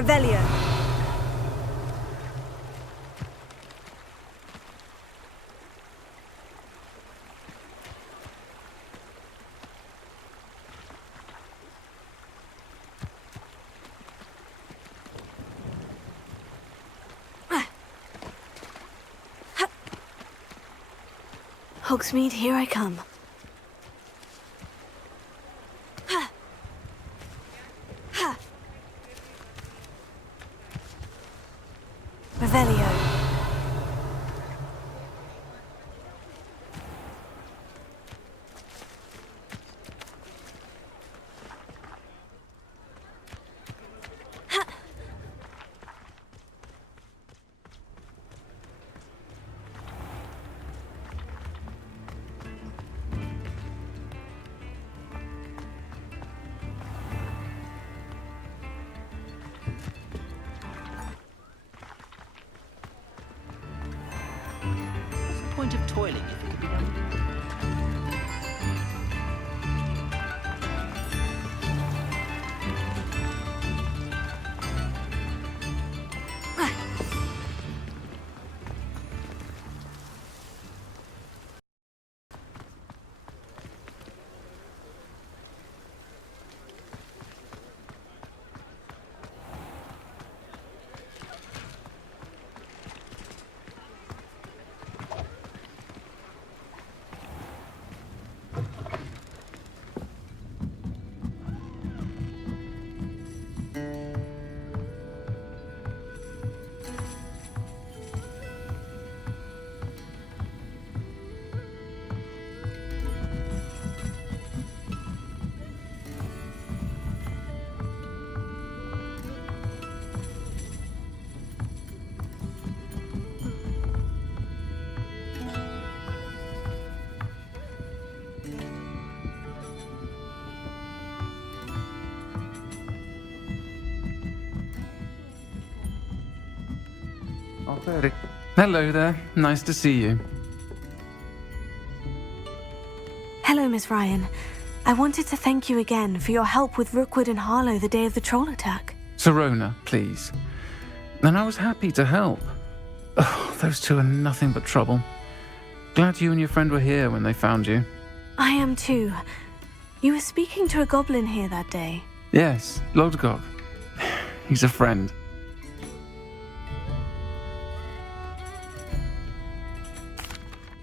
Revelio. Hogsmeade, here I come. Revelio. Point of toiling if it could be done. Hello there. Nice to see you. Hello, Miss Ryan. I wanted to thank you again for your help with Rookwood and Harlow the day of the troll attack. Serona, please. And I was happy to help. Oh, those two are nothing but trouble. Glad you and your friend were here when they found you. I am too. You were speaking to a goblin here that day. Yes, Lodgok. He's a friend.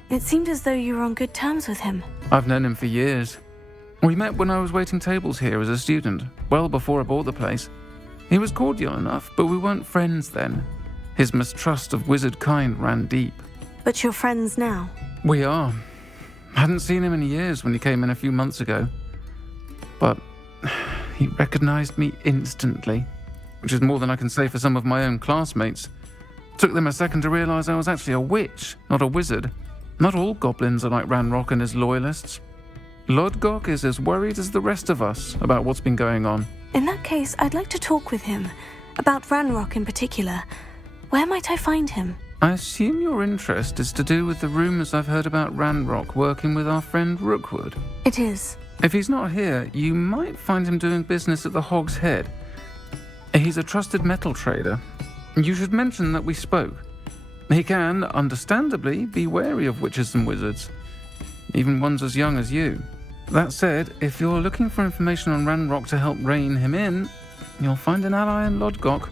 It seemed as though you were on good terms with him. I've known him for years. We met when I was waiting tables here as a student, well before I bought the place. He was cordial enough, but we weren't friends then. His mistrust of wizard kind ran deep. But you're friends now. We are. Hadn't seen him in years when he came in a few months ago. But he recognized me instantly, which is more than I can say for some of my own classmates. Took them a second to realize I was actually a witch, not a wizard. Not all goblins are like Ranrock and his loyalists. Lodgok is as worried as the rest of us about what's been going on. In that case, I'd like to talk with him. About Ranrock in particular. Where might I find him? I assume your interest is to do with the rumors I've heard about Ranrock working with our friend Rookwood. It is. If he's not here, you might find him doing business at the Hog's Head. He's a trusted metal trader. You should mention that we spoke. He can, understandably, be wary of witches and wizards, even ones as young as you. That said, if you're looking for information on Ranrock to help rein him in, you'll find an ally in Lodgok.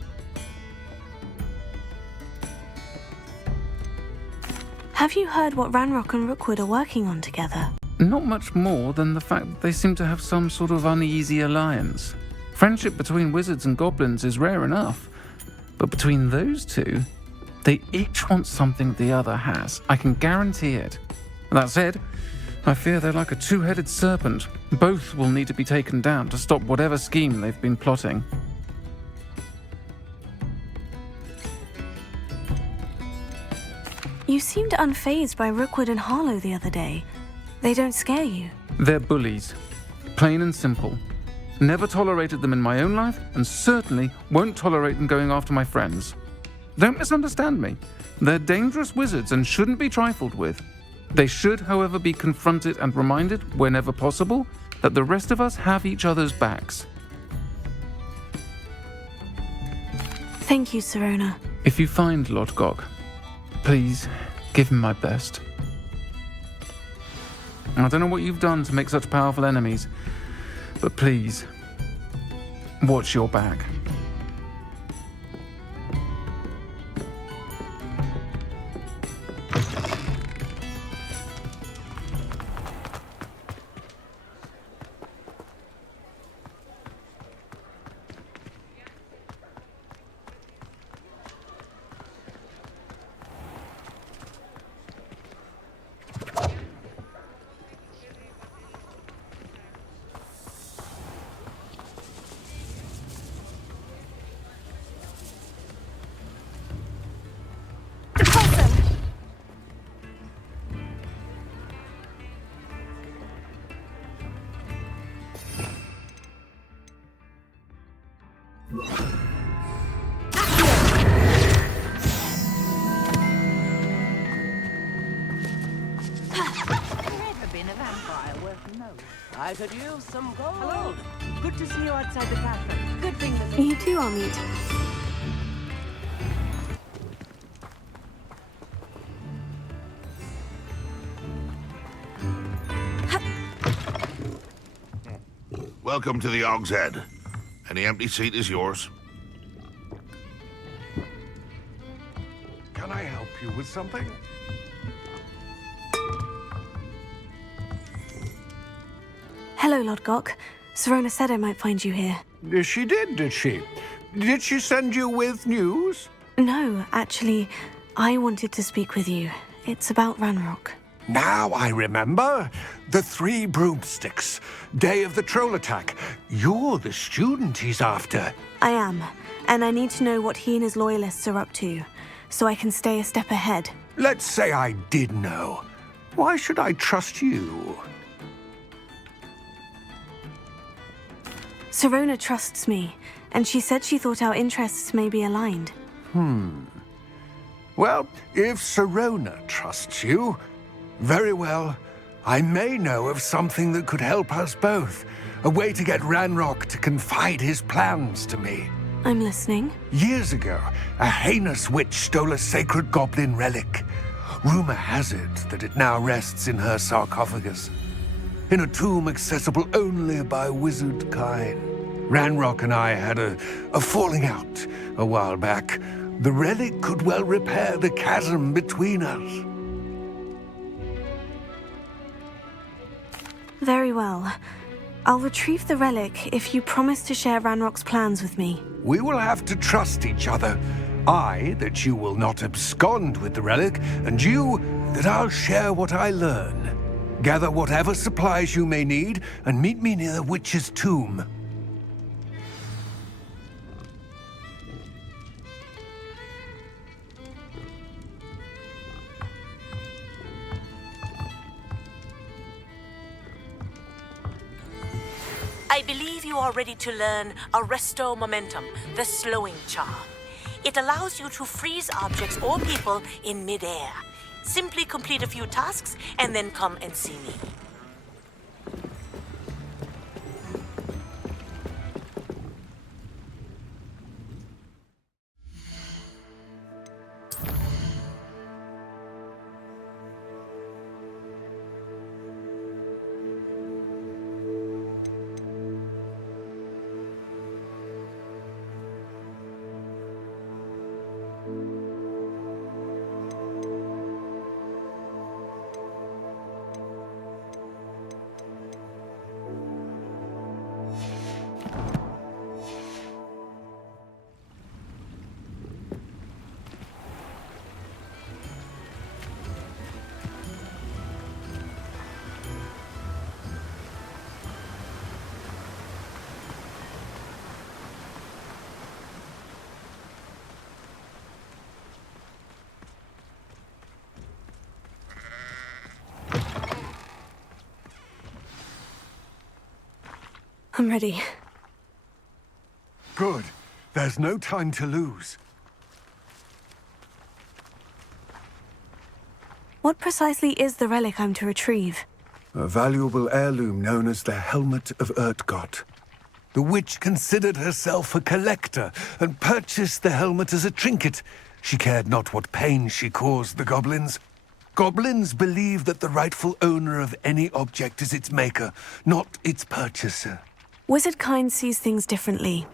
Have you heard what Ranrock and Rookwood are working on together? Not much more than the fact that they seem to have some sort of uneasy alliance. Friendship between wizards and goblins is rare enough, but between those two, they each want something the other has. I can guarantee it. That said, I fear they're like a two-headed serpent. Both will need to be taken down to stop whatever scheme they've been plotting. You seemed unfazed by Rookwood and Harlow the other day. They don't scare you. They're bullies. Plain and simple. Never tolerated them in my own life, and certainly won't tolerate them going after my friends. Don't misunderstand me. They're dangerous wizards and shouldn't be trifled with. They should, however, be confronted and reminded, whenever possible, that the rest of us have each other's backs. Thank you, Serona. If you find Lord Gok, please give him my best. I don't know what you've done to make such powerful enemies, but please, watch your back. I could use some gold. Hello. Good to see you outside the cafe. Good thing that You too, Amit. Welcome to the Og's Head. Any empty seat is yours. Can I help you with something? Hello, Lord Gok. Serona said I might find you here. She did she? Did she send you with news? No, actually, I wanted to speak with you. It's about Ranrock. Now I remember. The 3 broomsticks. Day of the troll attack. You're the student he's after. I am, and I need to know what he and his loyalists are up to, so I can stay a step ahead. Let's say I did know. Why should I trust you? Serona trusts me, and she said she thought our interests may be aligned. Well, if Serona trusts you, very well. I may know of something that could help us both. A way to get Ranrock to confide his plans to me. I'm listening. Years ago, a heinous witch stole a sacred goblin relic. Rumor has it that it now rests in her sarcophagus, in a tomb accessible only by wizard kind. Ranrock and I had a falling out a while back. The relic could well repair the chasm between us. Very well. I'll retrieve the relic if you promise to share Ranrock's plans with me. We will have to trust each other. I, that you will not abscond with the relic, and you, that I'll share what I learn. Gather whatever supplies you may need, and meet me near the witch's tomb. I believe you are ready to learn Arresto Momentum, the slowing charm. It allows you to freeze objects or people in midair. Simply complete a few tasks and then come and see me. I'm ready. Good. There's no time to lose. What precisely is the relic I'm to retrieve? A valuable heirloom known as the Helmet of Urtgott. The witch considered herself a collector and purchased the helmet as a trinket. She cared not what pain she caused the goblins. Goblins believe that the rightful owner of any object is its maker, not its purchaser. Wizard kind sees things differently.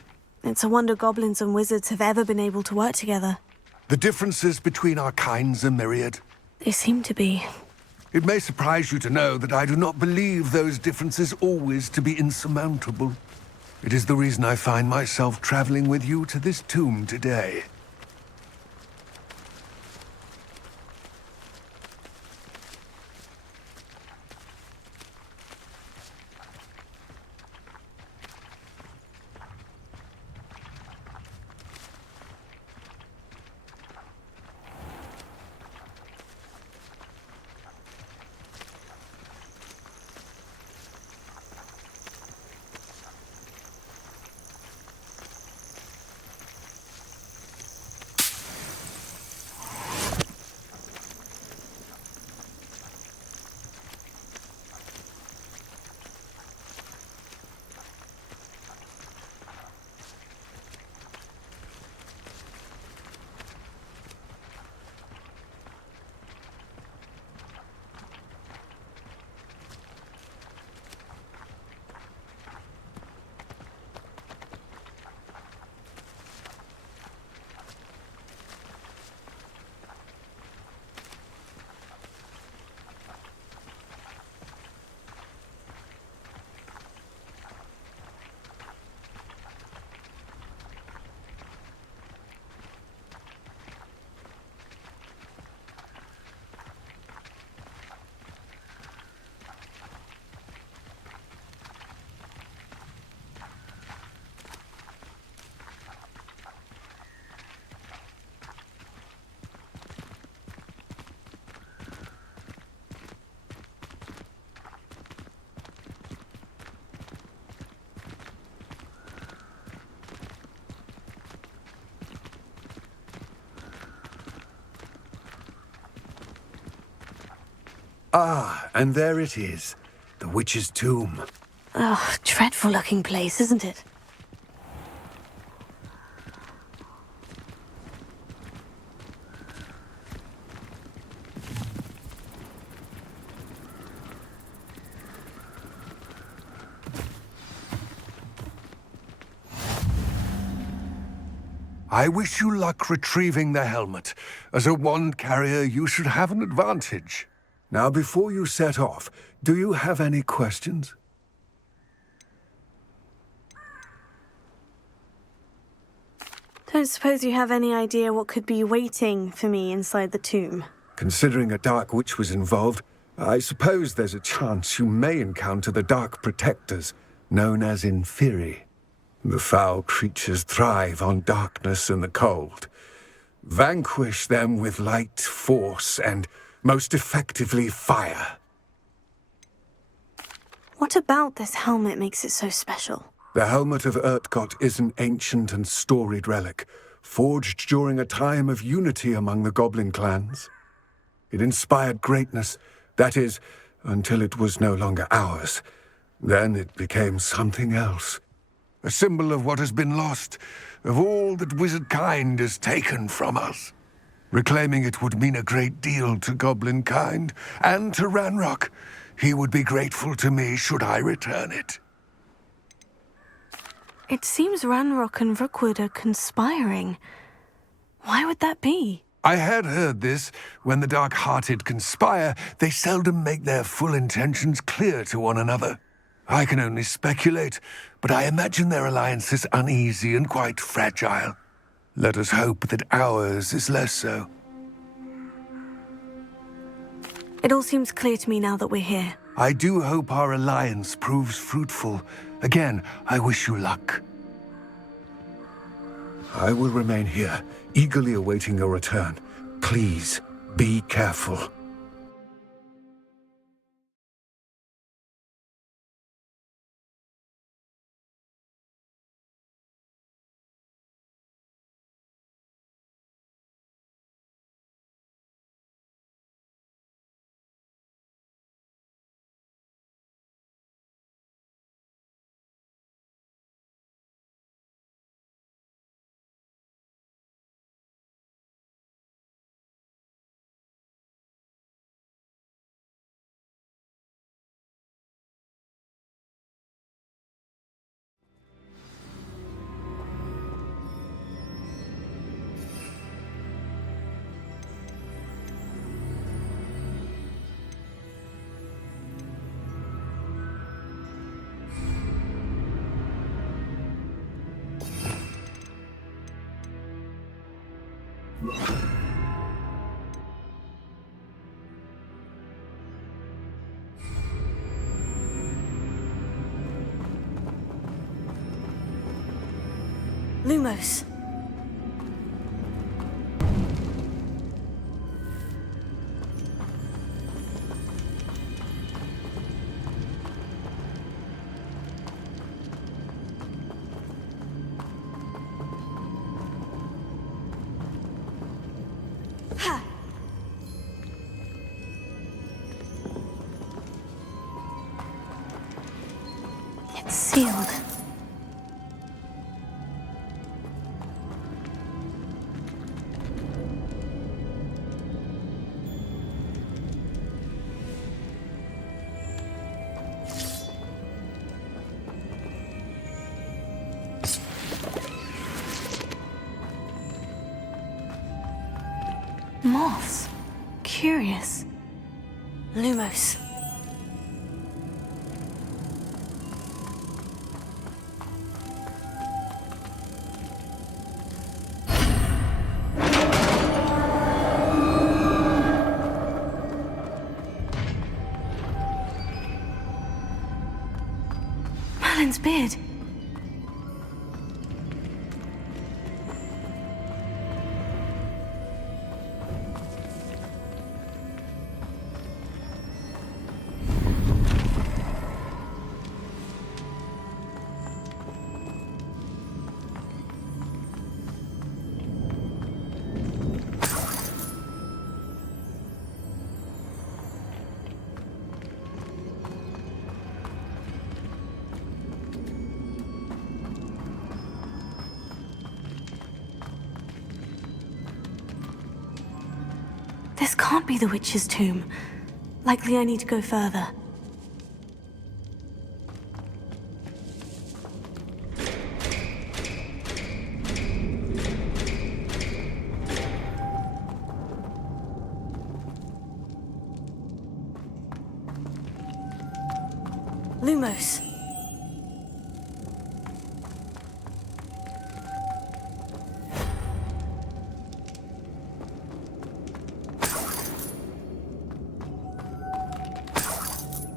It's a wonder goblins and wizards have ever been able to work together. The differences between our kinds are myriad. They seem to be. It may surprise you to know that I do not believe those differences always to be insurmountable. It is the reason I find myself traveling with you to this tomb today. Ah, and there it is. The witch's tomb. Oh, dreadful looking place, isn't it? I wish you luck retrieving the helmet. As a wand carrier, you should have an advantage. Now, before you set off, do you have any questions? Don't suppose you have any idea what could be waiting for me inside the tomb? Considering a dark witch was involved, I suppose there's a chance you may encounter the Dark Protectors, known as Inferi. The foul creatures thrive on darkness and the cold. Vanquish them with light, force, and, most effectively, fire. What about this helmet makes it so special? The helmet of Urtkot is an ancient and storied relic, forged during a time of unity among the goblin clans. It inspired greatness, that is, until it was no longer ours. Then it became something else. A symbol of what has been lost, of all that wizard kind has taken from us. Reclaiming it would mean a great deal to goblin kind, and to Ranrock. He would be grateful to me should I return it. It seems Ranrock and Rookwood are conspiring. Why would that be? I had heard this. When the dark-hearted conspire, they seldom make their full intentions clear to one another. I can only speculate, but I imagine their alliance is uneasy and quite fragile. Let us hope that ours is less so. It all seems clear to me now that we're here. I do hope our alliance proves fruitful. Again, I wish you luck. I will remain here, eagerly awaiting your return. Please, be careful. Lumos. Ha! It's sealed. Moths. Curious. Lumos. Merlin's beard. This can't be the witch's tomb. Likely I need to go further. Lumos.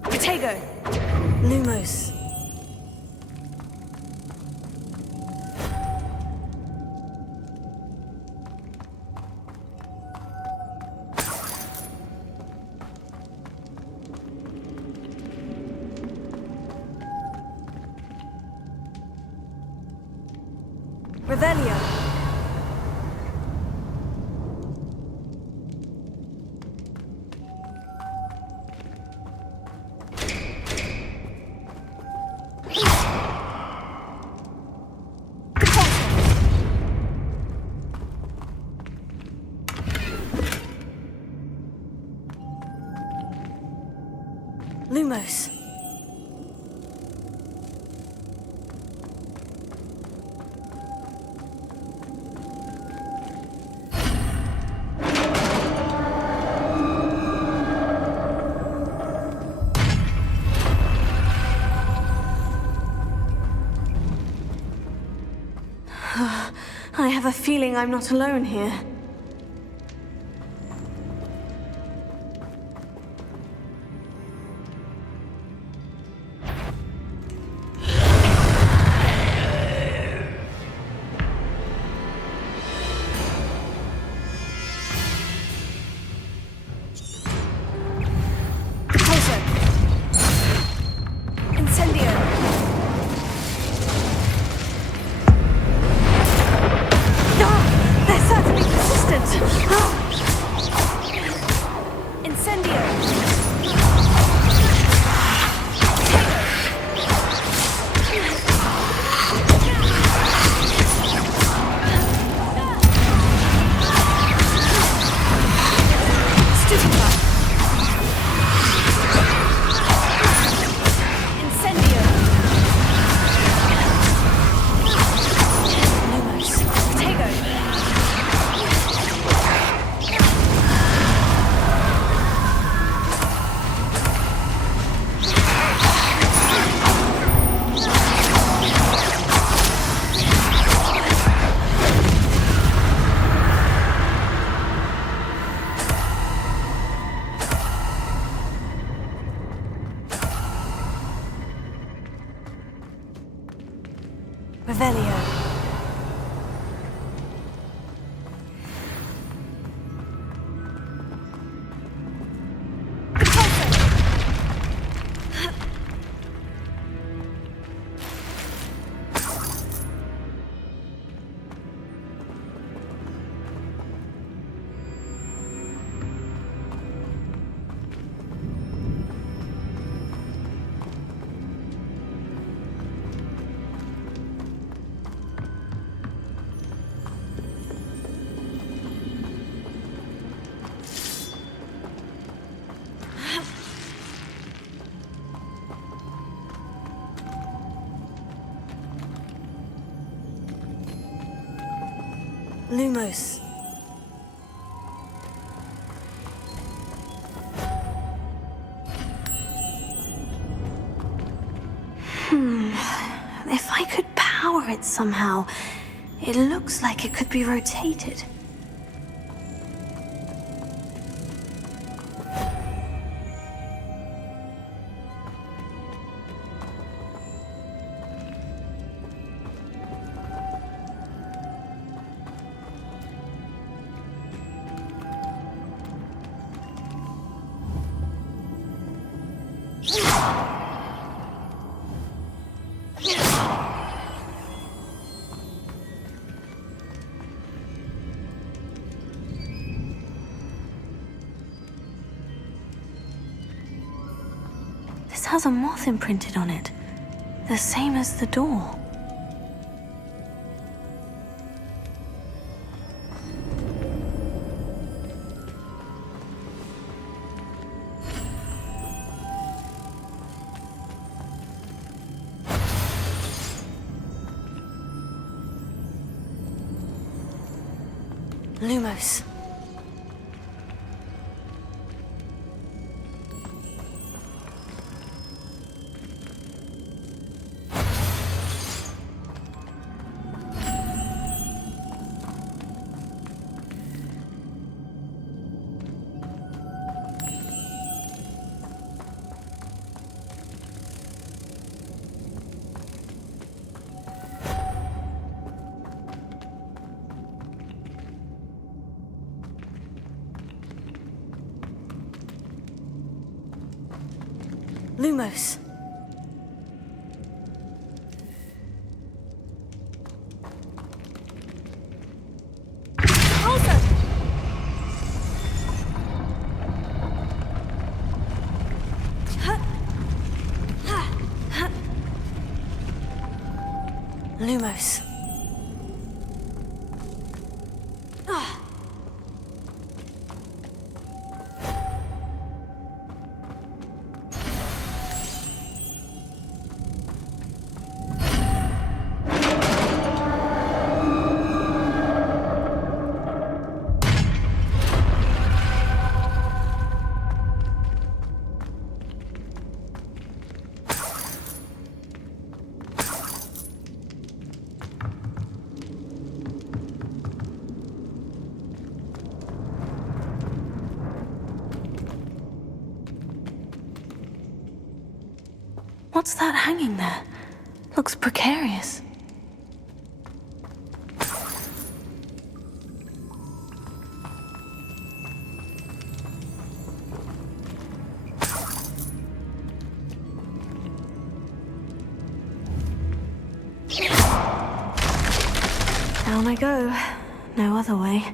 Potato. Lumos. Revelio. Lumos. I have a feeling I'm not alone here. Revelio. Lumos. If I could power it somehow, it looks like it could be rotated. This has a moth imprinted on it, the same as the door. Lumos. Lumos. Lumos. What's that hanging there? Looks precarious. Down I go. No other way.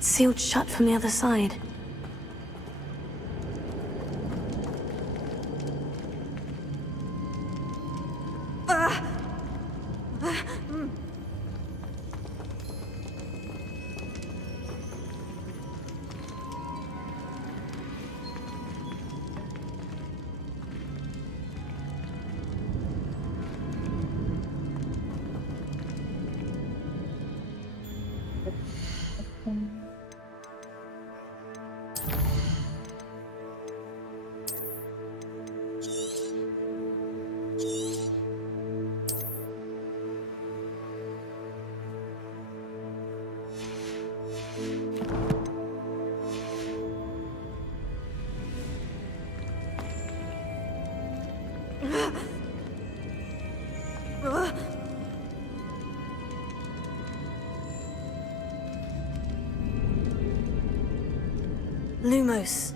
It's sealed shut from the other side. Lumos.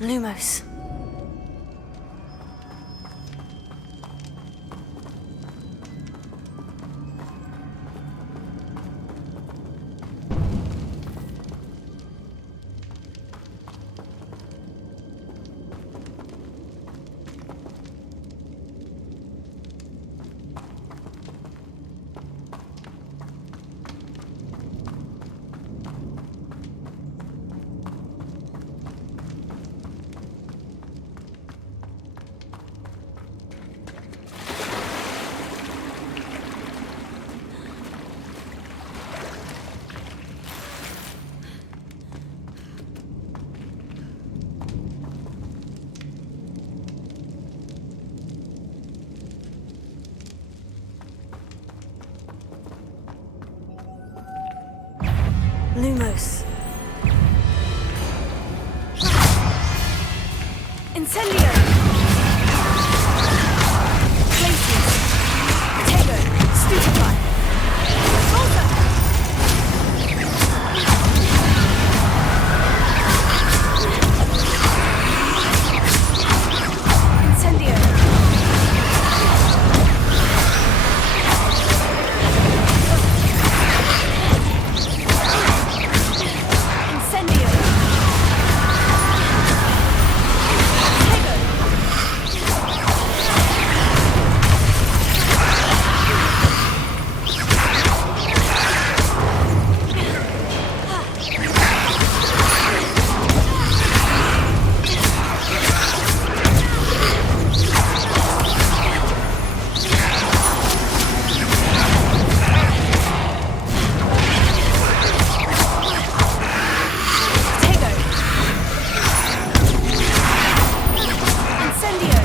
Lumos. Lumos. Incendio! Places. Tego. Stupefy. Repulsor! Incendio! Incendio!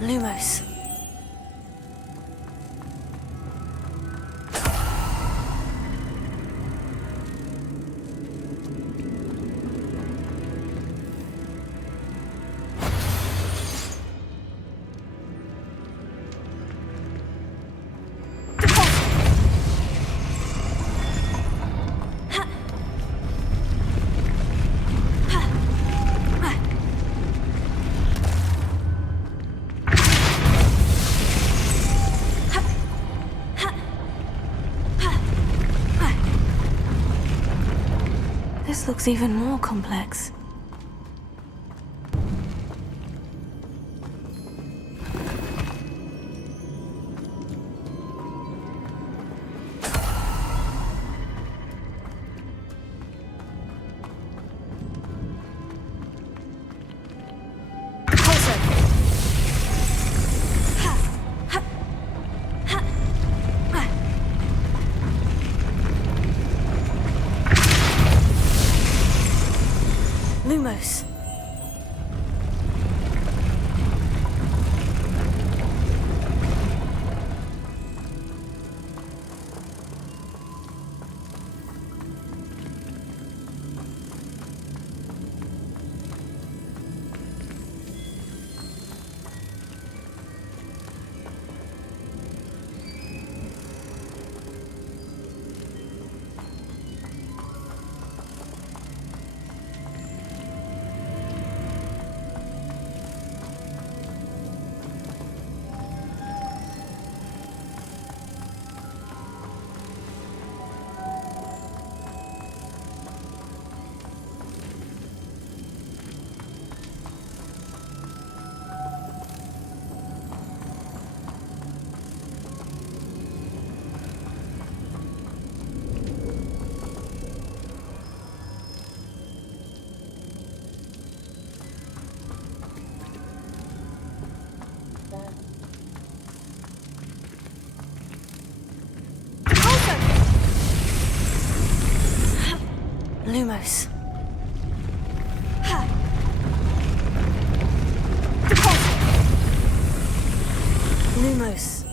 Lumos. This looks even more complex. Lumos. Lumos. Lumos.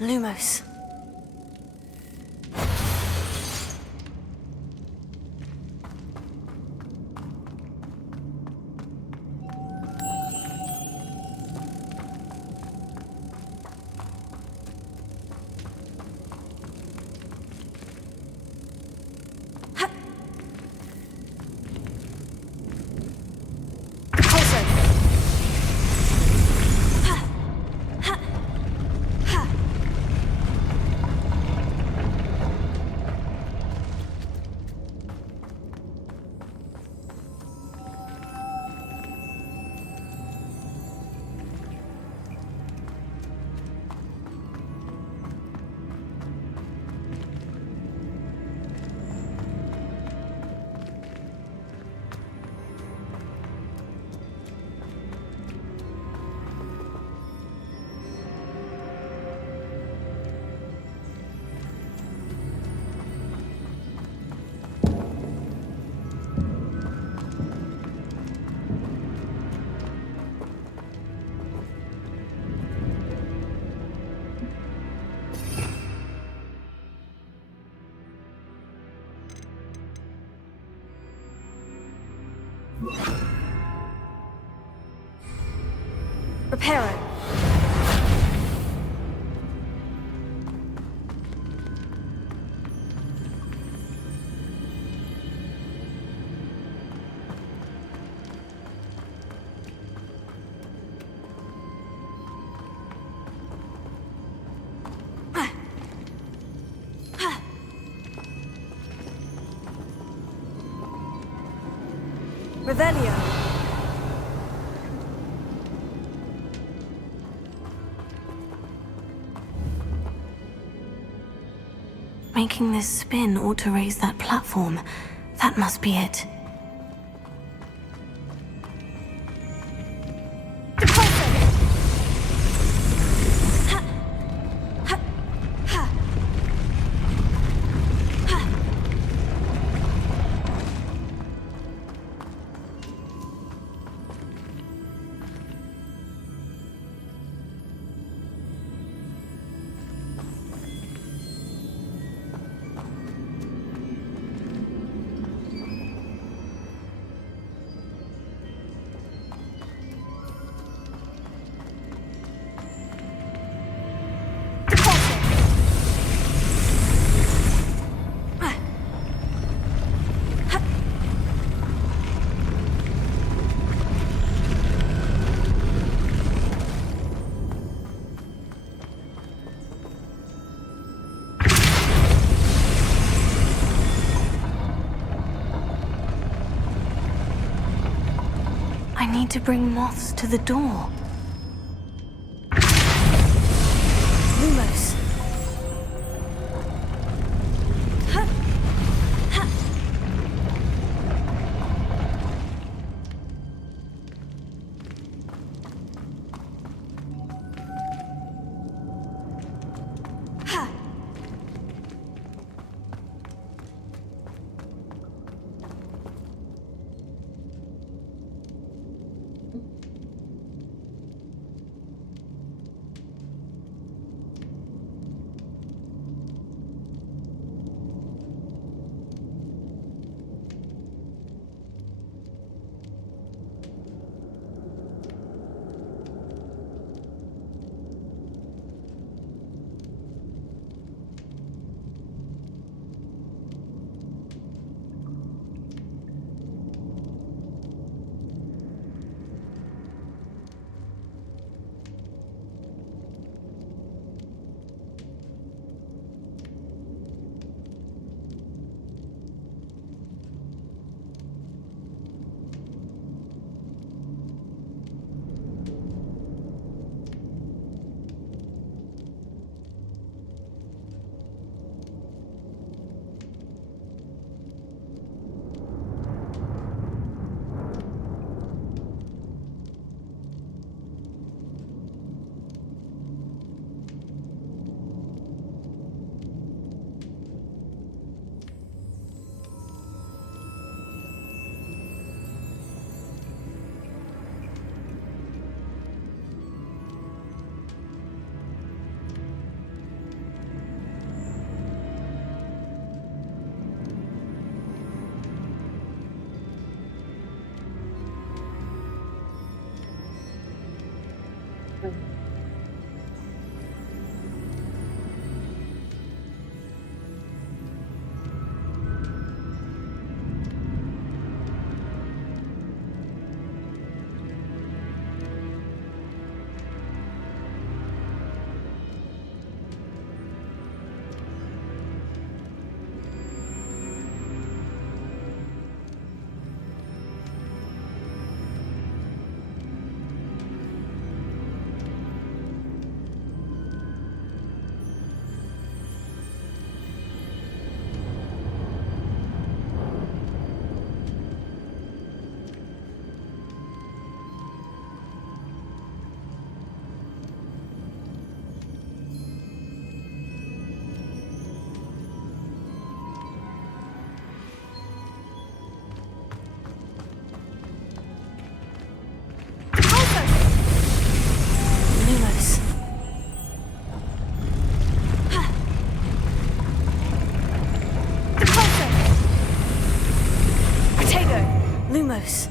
Lumos. Reparo. Revelio. Making this spin ought to raise that platform. That must be it. I need to bring moths to the door. Lumos. Lumos.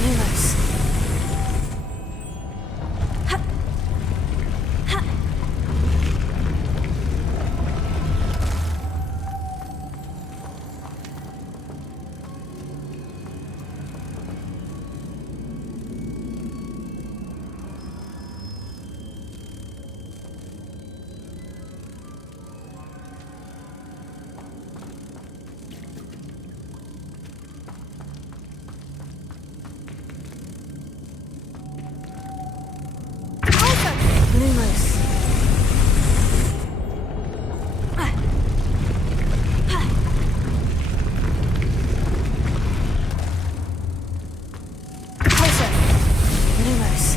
Lumos. Lumos. Closer. Lumos.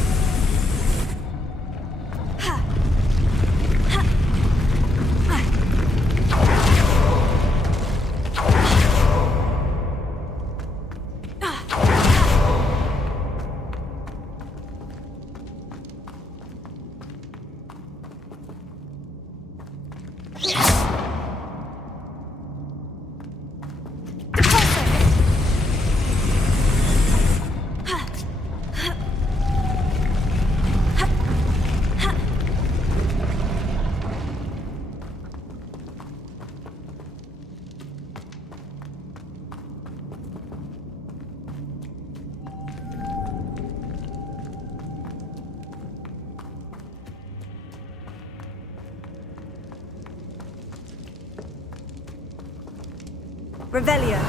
Revelio.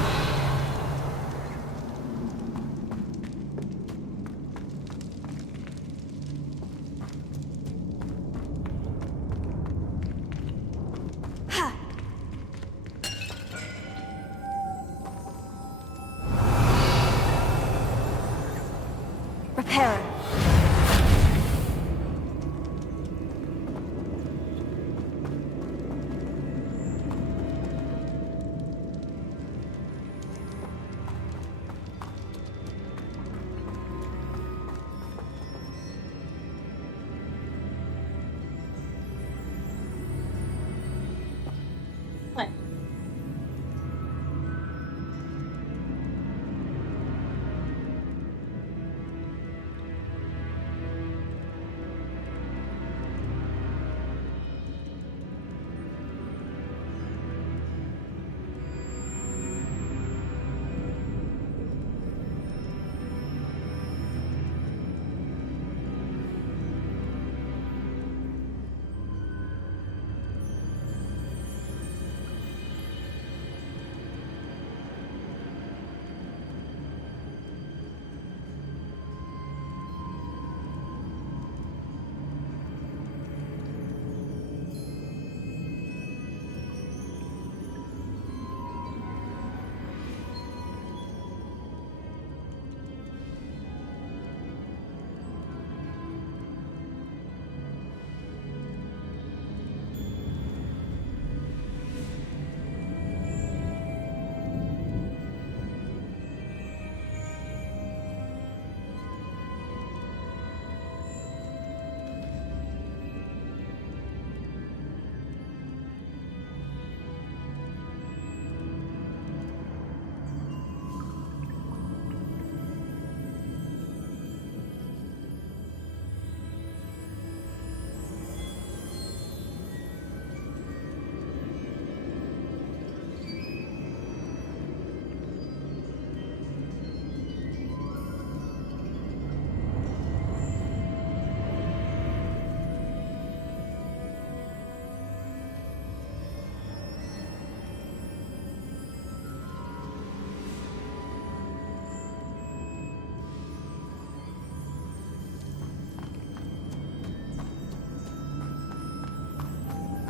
Reparo.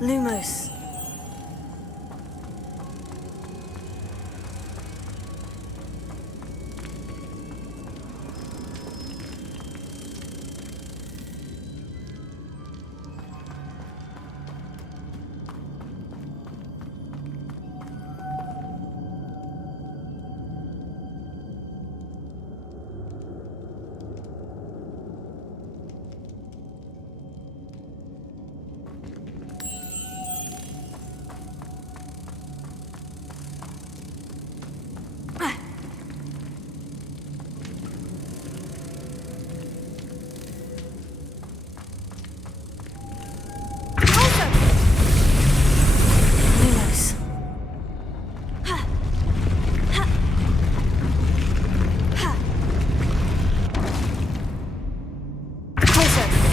Lumos. Lumos. Closer.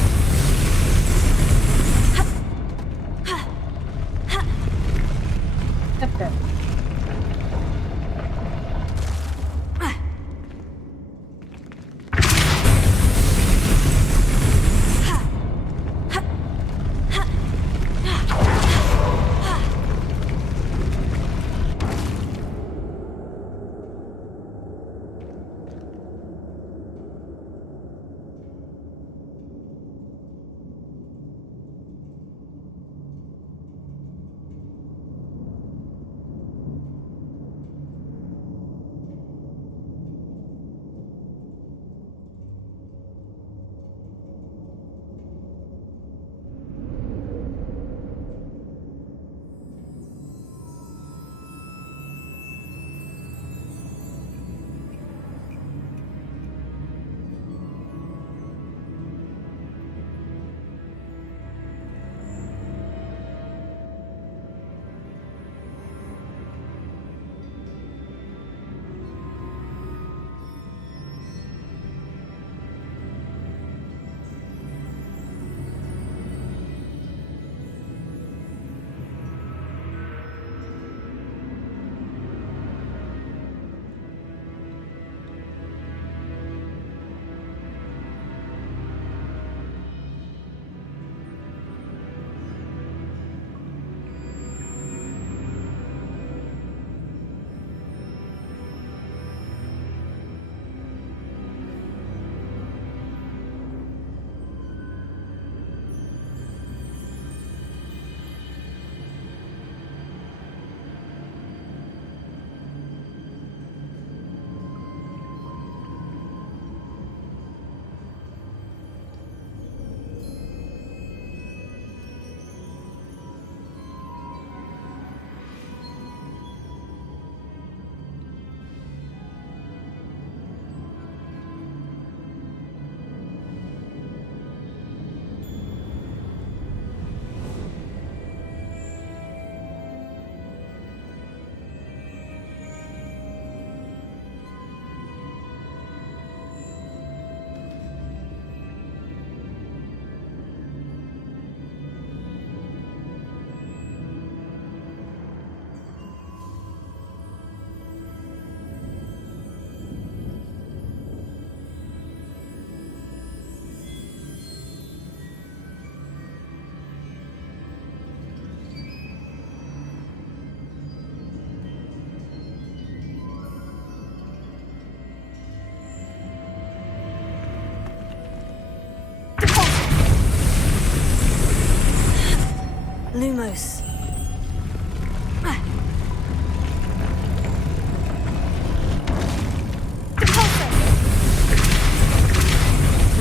Lumos.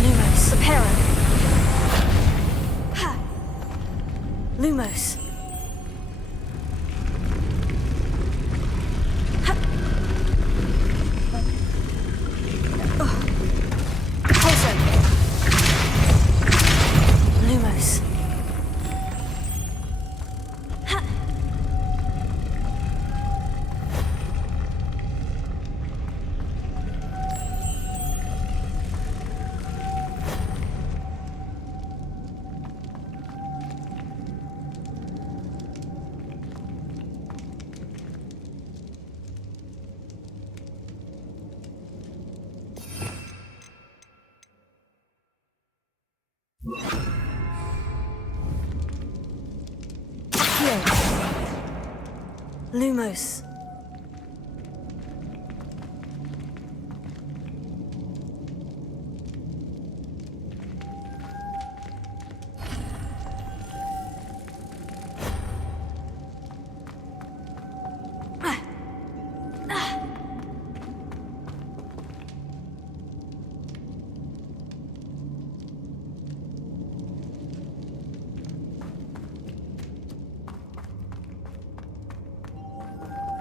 Lumos. Reparo. Lumos. Lumos. Lumos.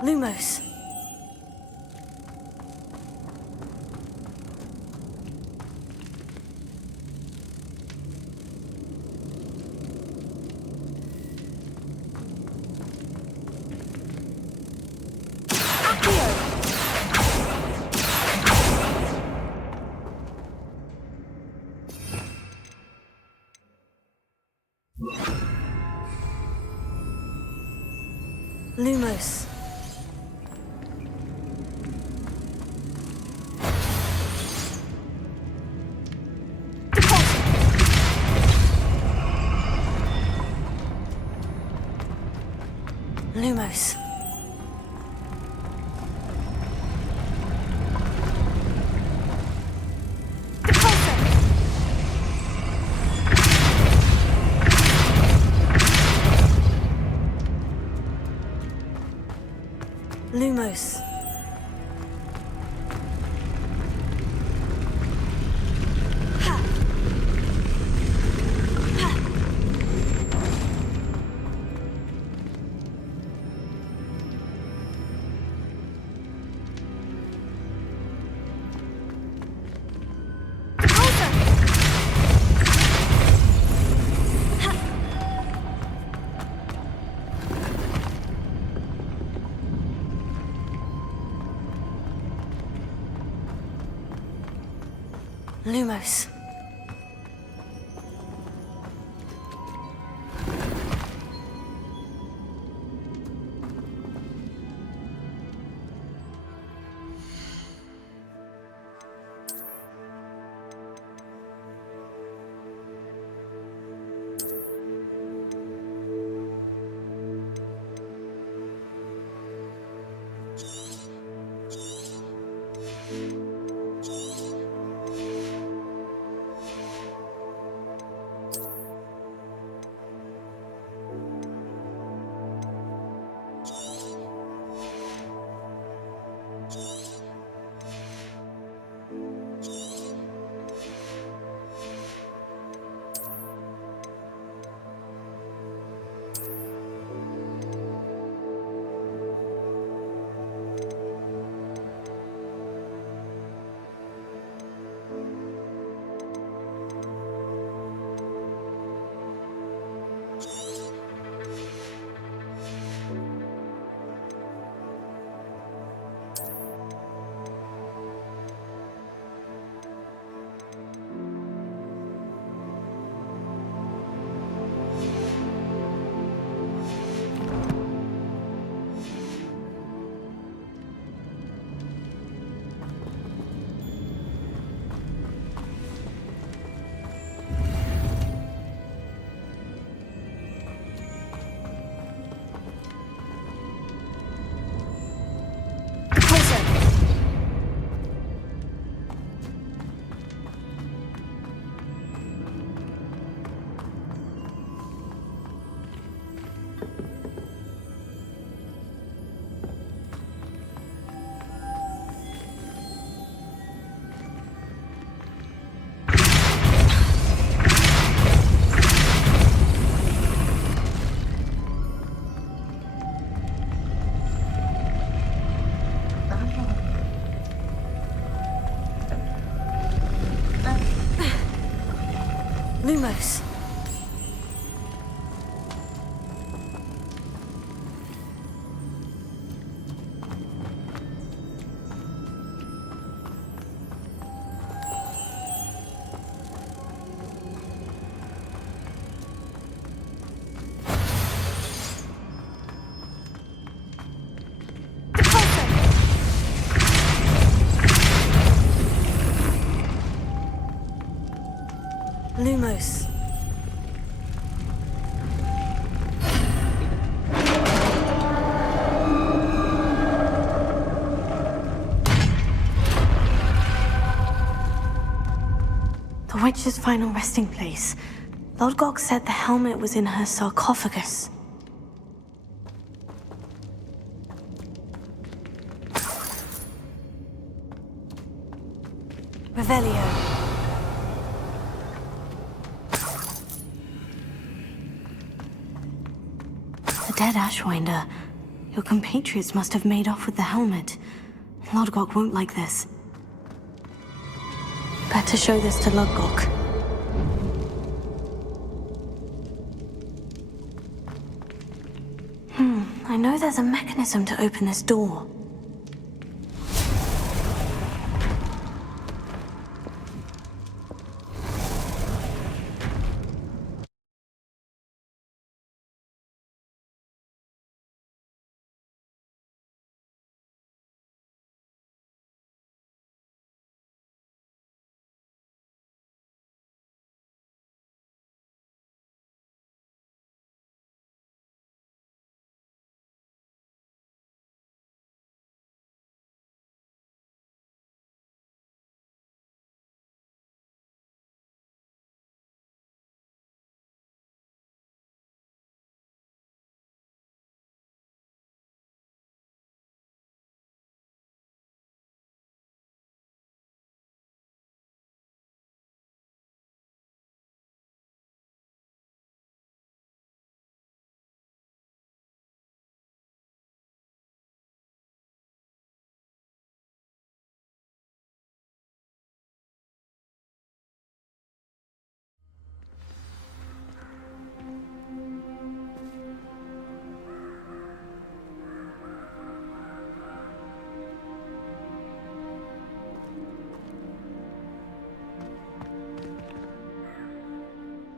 Lumos. Lumos. Lumos. Lumos. Lumos. Lumos. Lumos. witch's final resting place. Lodgok said the helmet was in her sarcophagus. Revelio. The dead Ashwinder. Your compatriots must have made off with the helmet. Lodgok won't like this. Better show this to Lodgok. I know there's a mechanism to open this door.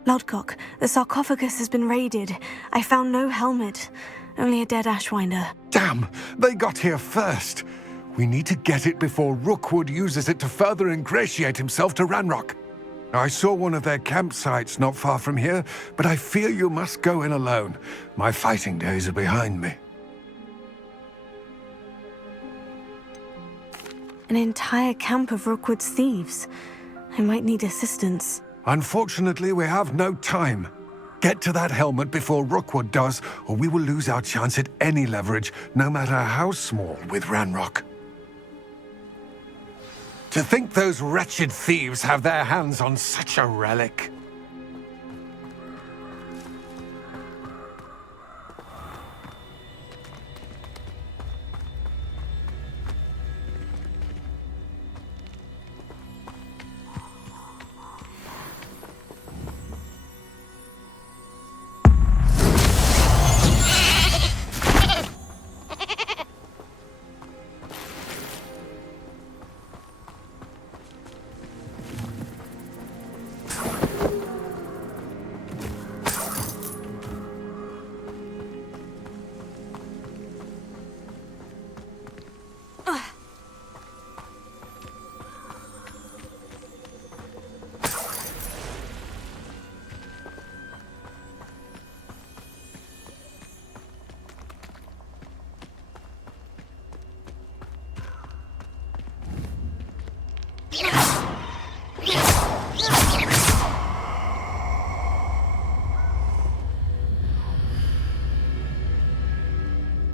Lodgok, the sarcophagus has been raided. I found no helmet, only a dead Ashwinder. Damn! They got here first. We need to get it before Rookwood uses it to further ingratiate himself to Ranrock. I saw one of their campsites not far from here, but I fear you must go in alone. My fighting days are behind me. An entire camp of Rookwood's thieves. I might need assistance. Unfortunately, we have no time. Get to that helmet before Rookwood does, or we will lose our chance at any leverage, no matter how small, with Ranrock. To think those wretched thieves have their hands on such a relic.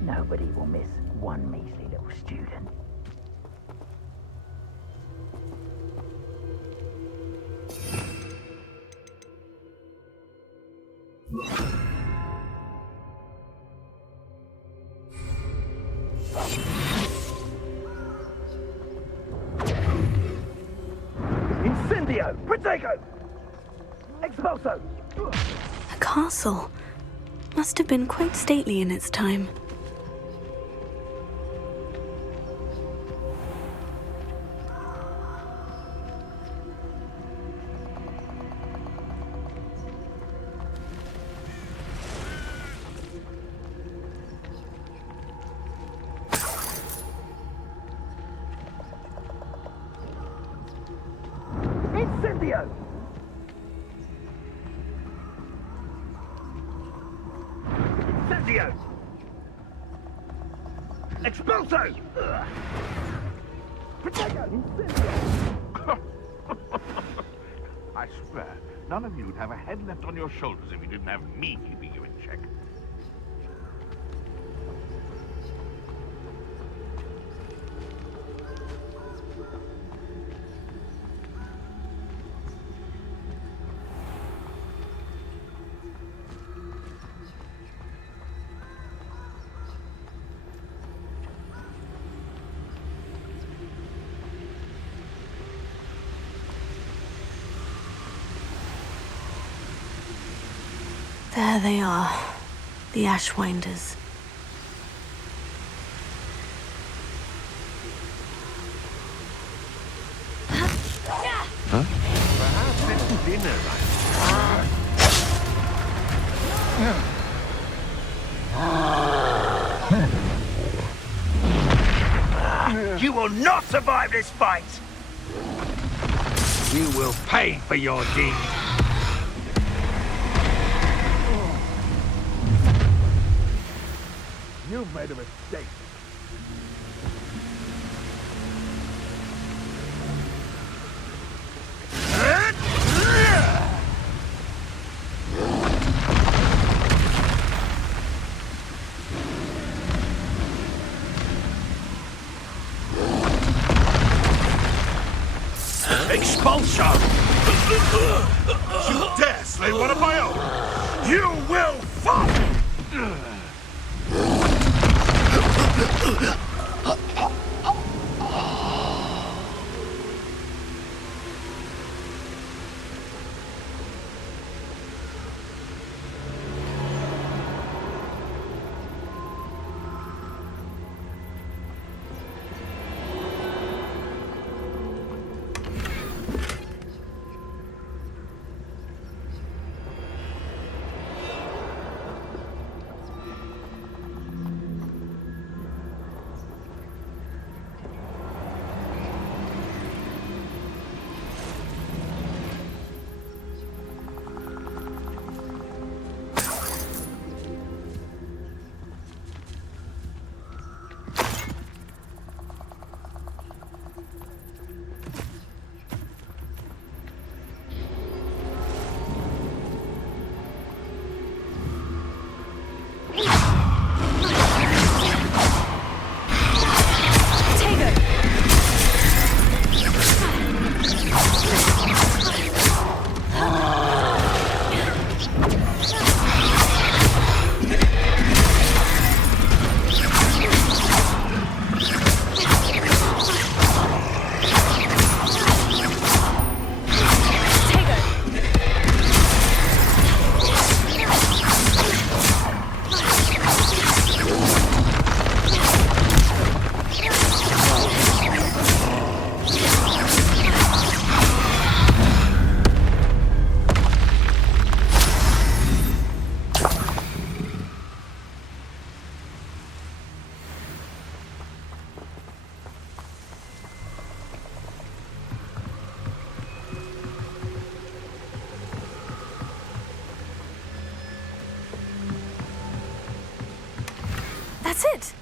Nobody will miss one measly little student. Incendio! Protego! Expulso! A castle. Must have been quite stately in its time. Incendio! Incendio! Expulso! Protego! Incendio! I swear, none of you'd have a head left on your shoulders if you didn't have me keeping you in check. There they are, the Ashwinders. Perhaps it's dinner You will not survive this fight! You will pay for your deed! You've made a mistake. Expulsion! You dare slay one of my own! You will fall! That's it.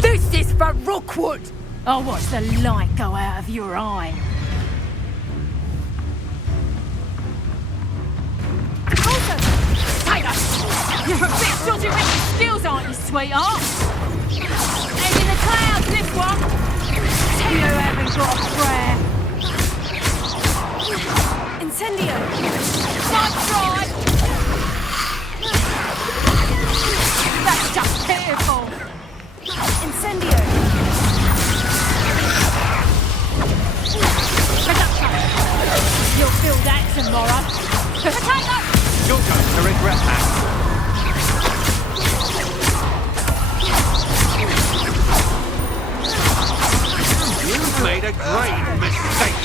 This is for Rookwood! I'll watch the light go out of your eye. Taylor! You're a bit dodgy with your skills, aren't you, sweetheart? And in the clouds, this one! You haven't got a prayer. Incendio! Nice try! That's just pitiful! Incendio! You'll feel that tomorrow. Potato! You're going to regret that. You've made a grave mistake.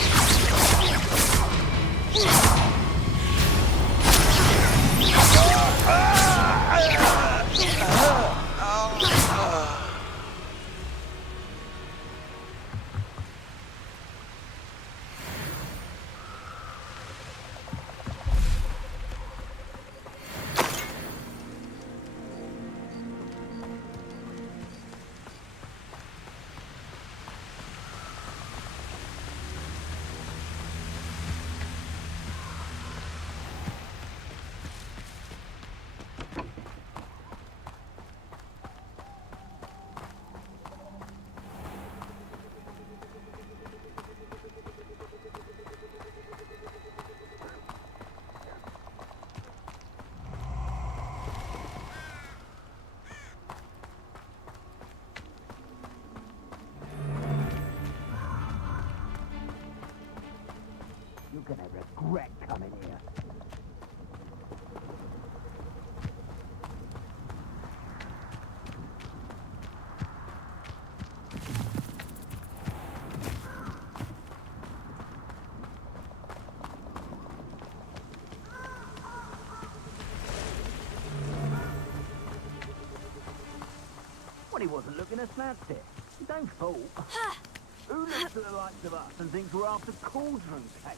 When he wasn't looking, I snapped it. Don't fool. Who looks at the likes of us and thinks we're after cauldron cake?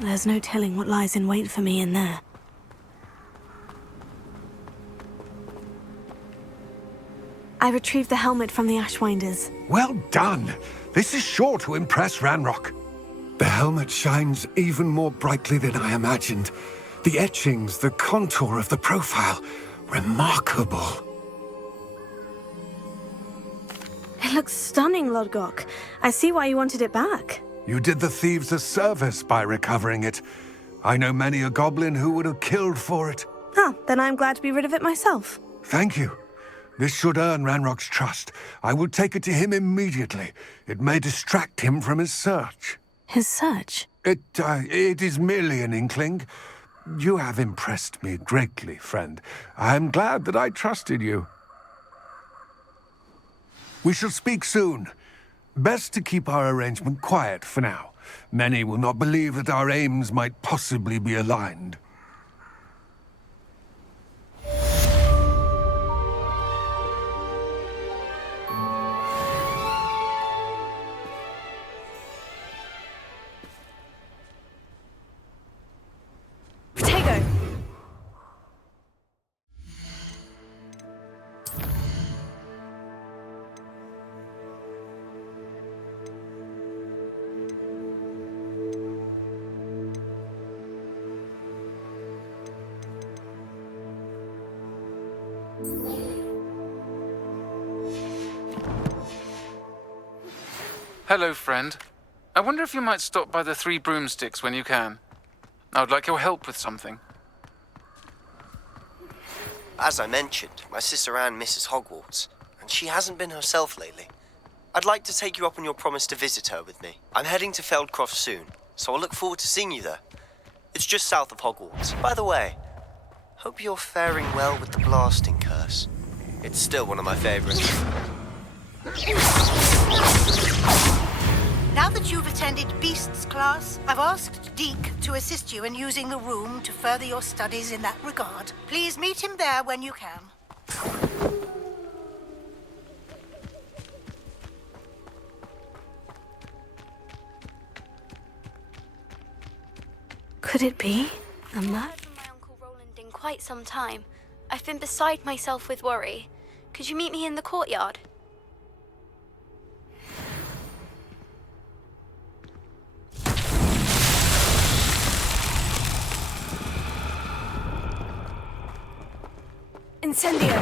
There's no telling what lies in wait for me in there. I retrieved the helmet from the Ashwinders. Well done! This is sure to impress Ranrock. The helmet shines even more brightly than I imagined. The etchings, the contour of the profile, remarkable. It looks stunning, Lodgok. I see why you wanted it back. You did the thieves a service by recovering it. I know many a goblin who would have killed for it. Oh, then I'm glad to be rid of it myself. Thank you. This should earn Ranrock's trust. I will take it to him immediately. It may distract him from his search. His search? It is merely an inkling. You have impressed me greatly, friend. I am glad that I trusted you. We shall speak soon. Best to keep our arrangement quiet for now. Many will not believe that our aims might possibly be aligned. Potato! Hello, friend. I wonder if you might stop by the Three Broomsticks when you can. I would like your help with something. As I mentioned, my sister Anne misses Hogwarts, and she hasn't been herself lately. I'd like to take you up on your promise to visit her with me. I'm heading to Feldcroft soon, so I'll look forward to seeing you there. It's just south of Hogwarts. By the way, hope you're faring well with the blasting curse. It's still one of my favorites. Now that you've attended Beasts class, I've asked Deke to assist you in using the room to further your studies in that regard. Please meet him there when you can. Could it be? A I've map? heard from my Uncle Roland in quite some time. I've been beside myself with worry. Could you meet me in the courtyard? Incendio!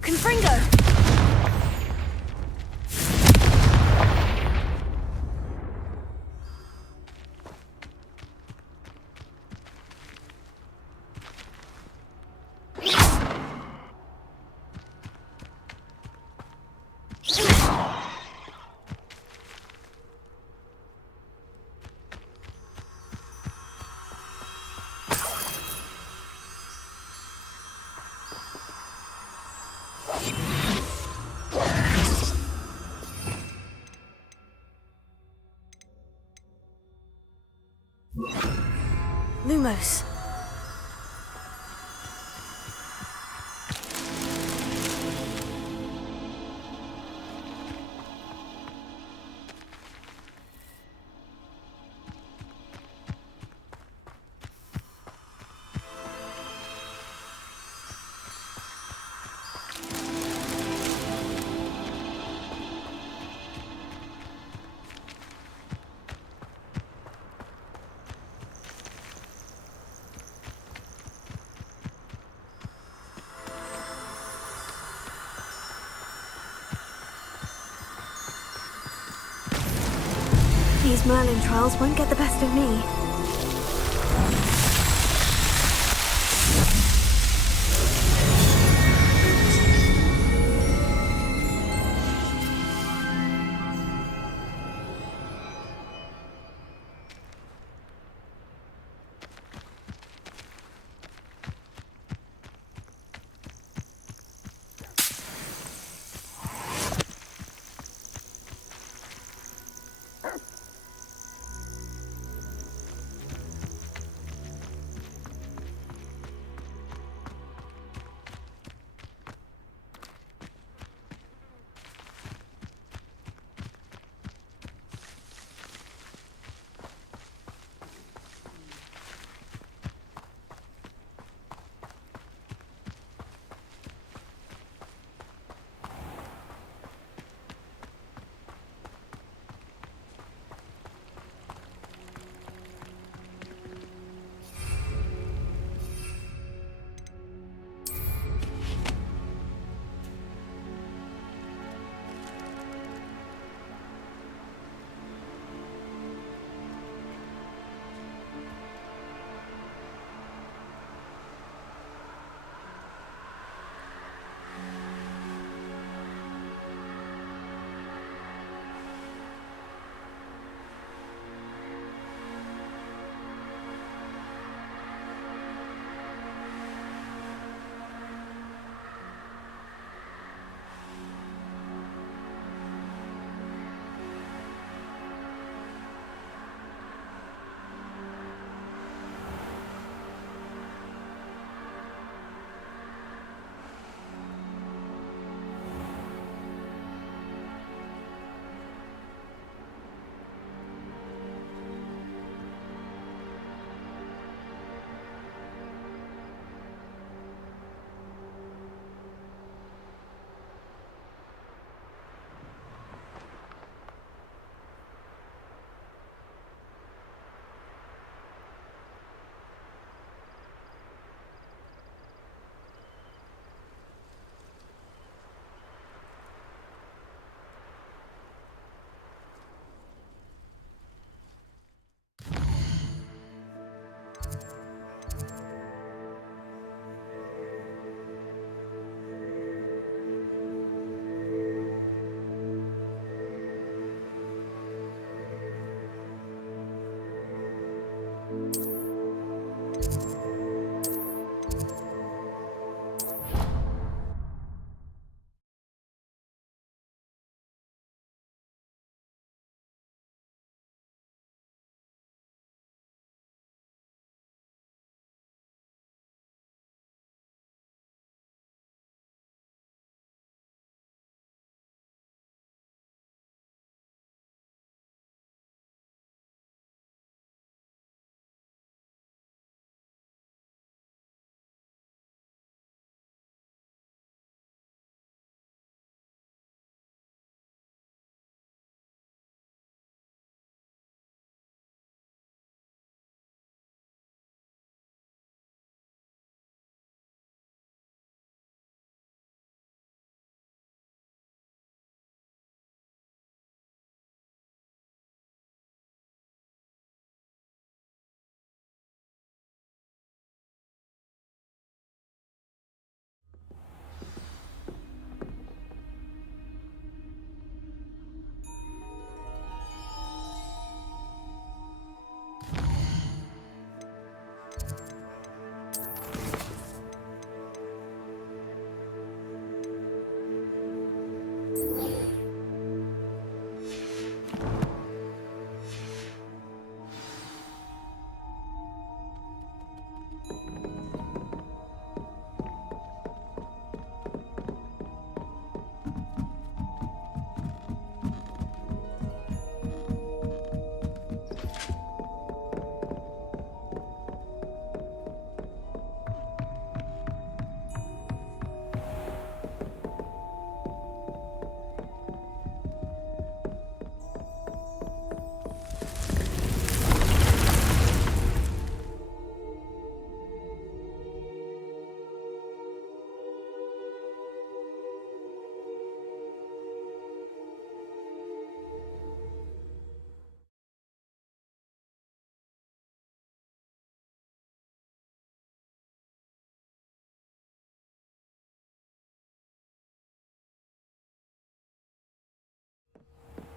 Confringo! Lumos. These Merlin trials won't get the best of me.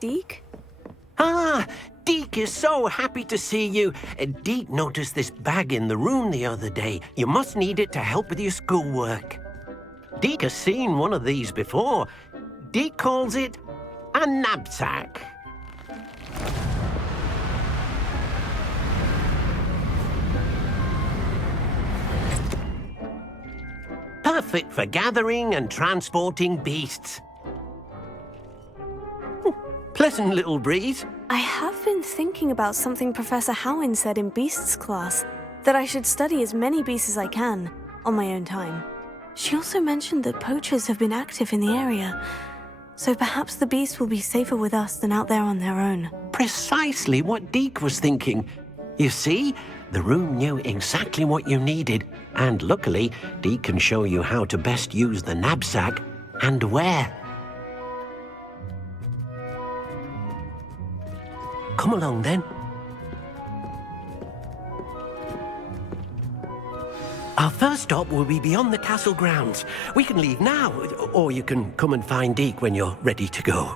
Deke? Ah, Deke is so happy to see you. Deke noticed this bag in the room the other day. You must need it to help with your schoolwork. Deke has seen one of these before. Deke calls it a knapsack. Perfect for gathering and transporting beasts. Pleasant little breeze. I have been thinking about something Professor Howin said in Beasts class, that I should study as many beasts as I can, on my own time. She also mentioned that poachers have been active in the area, so perhaps the beasts will be safer with us than out there on their own. Precisely what Deke was thinking. You see, the room knew exactly what you needed, and luckily, Deke can show you how to best use the knapsack and where. Come along then. Our first stop will be beyond the castle grounds. We can leave now, or you can come and find Deke when you're ready to go.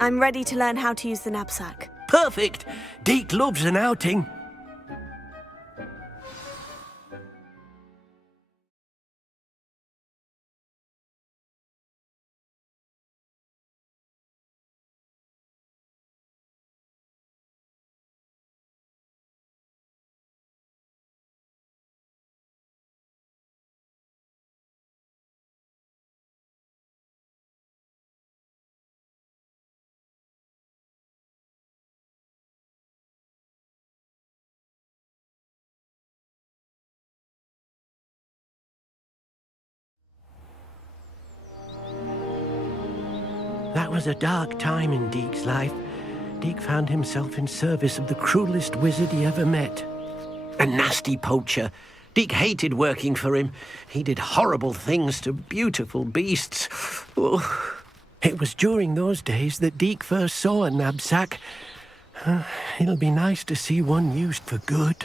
I'm ready to learn how to use the knapsack. Perfect! Deke loves an outing. That was a dark time in Deke's life. Deke found himself in service of the cruelest wizard he ever met. A nasty poacher. Deke hated working for him. He did horrible things to beautiful beasts. Oh. It was during those days that Deke first saw a knapsack. It'll be nice to see one used for good.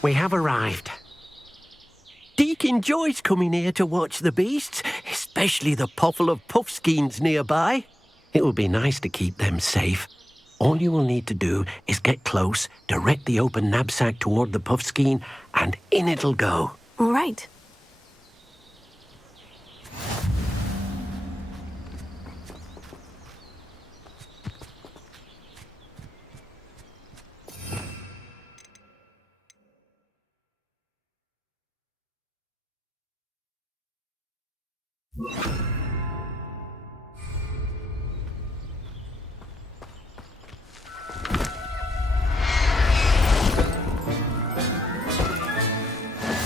We have arrived. Deke enjoys coming here to watch the beasts, especially the potful of puffskeins nearby. It will be nice to keep them safe. All you will need to do is get close, direct the open knapsack toward the puffskein, and in it'll go. All right.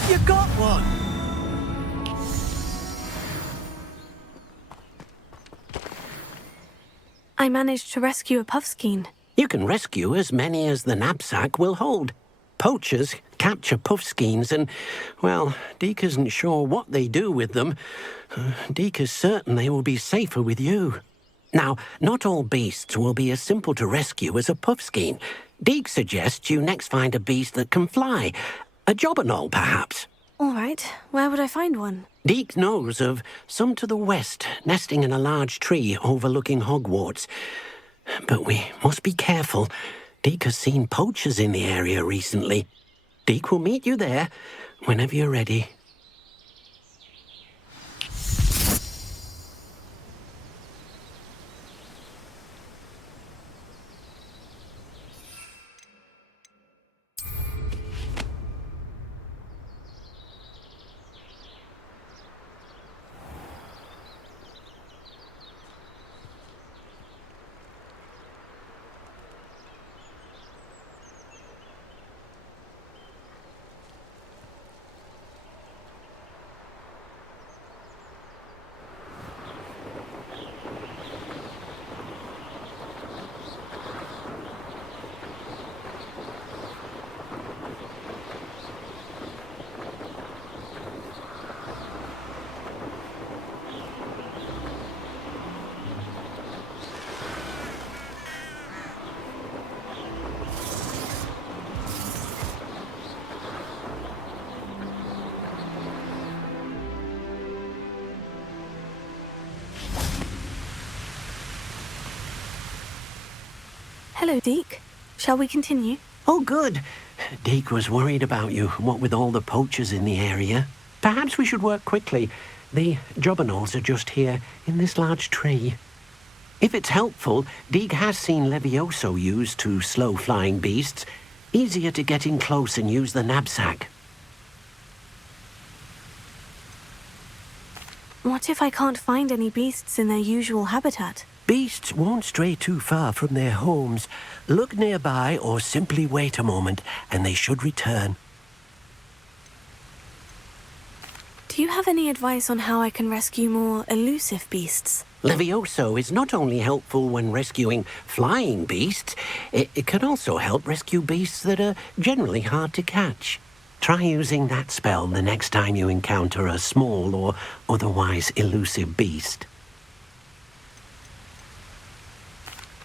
You got one! I managed to rescue a puffskein. You can rescue as many as the knapsack will hold. Poachers capture puffskeins and, well, Deke isn't sure what they do with them. Deke is certain they will be safer with you. Now, not all beasts will be as simple to rescue as a puffskein. Deke suggests you next find a beast that can fly. A jobberknoll, perhaps. All right. Where would I find one? Deke knows of some to the west, nesting in a large tree overlooking Hogwarts. But we must be careful. Deke has seen poachers in the area recently. Deke will meet you there whenever you're ready. Hello, Deke. Shall we continue? Oh, good. Deke was worried about you, what with all the poachers in the area. Perhaps we should work quickly. The jobberknolls are just here, in this large tree. If it's helpful, Deke has seen Levioso used to slow flying beasts. Easier to get in close and use the knapsack. What if I can't find any beasts in their usual habitat? Beasts won't stray too far from their homes. Look nearby or simply wait a moment, and they should return. Do you have any advice on how I can rescue more elusive beasts? Levioso is not only helpful when rescuing flying beasts, it can also help rescue beasts that are generally hard to catch. Try using that spell the next time you encounter a small or otherwise elusive beast.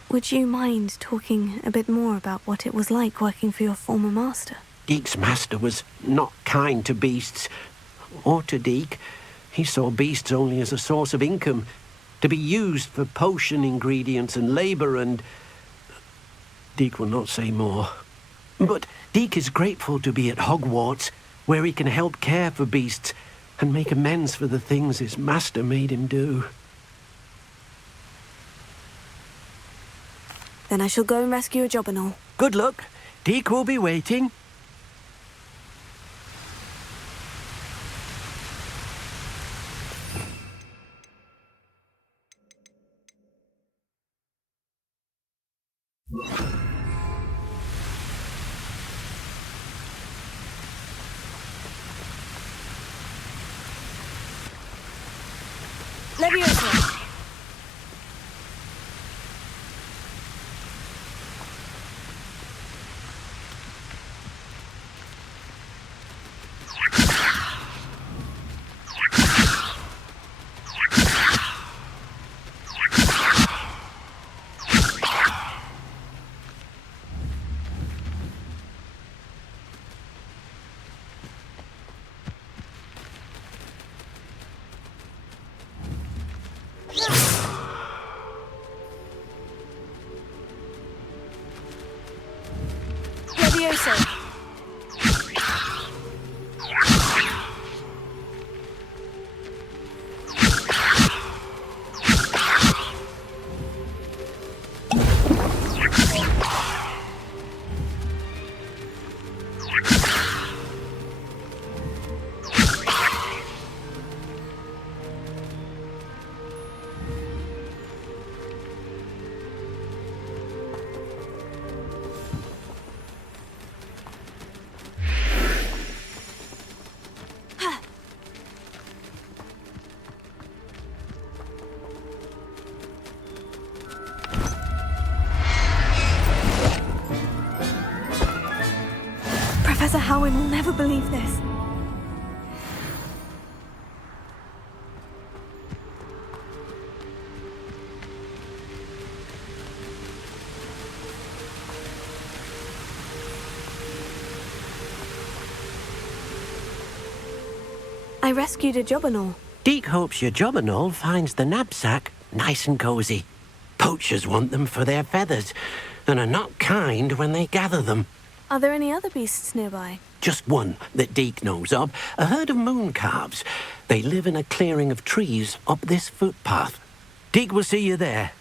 Would you mind talking a bit more about what it was like working for your former master? Deke's master was not kind to beasts, or to Deke. He saw beasts only as a source of income, to be used for potion ingredients and labor, and Deke will not say more. But Deke is grateful to be at Hogwarts, where he can help care for beasts and make amends for the things his master made him do. Then I shall go and rescue a jobberknoll. Good luck. Deke will be waiting. Levioso! Levioso! Professor Howin will never believe this. I rescued a jobberknoll. Deke hopes your jobberknoll finds the knapsack nice and cozy. Poachers want them for their feathers, and are not kind when they gather them. Are there any other beasts nearby? Just one that Deke knows of, a herd of moon calves. They live in a clearing of trees up this footpath. Deke will see you there.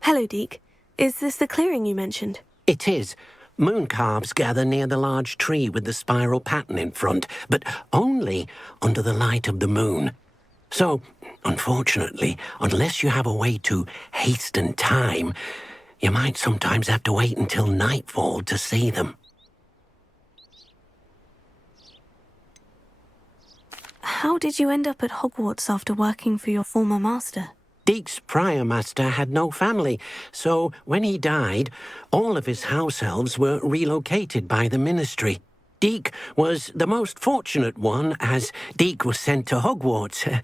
Hello, Deke. Is this the clearing you mentioned? It is. Moon calves gather near the large tree with the spiral pattern in front, but only under the light of the moon. So, unfortunately, unless you have a way to hasten time, you might sometimes have to wait until nightfall to see them. how did you end up at Hogwarts after working for your former master? Deek's prior master had no family, so when he died, all of his house elves were relocated by the ministry. Deek was the most fortunate one, as Deek was sent to Hogwarts.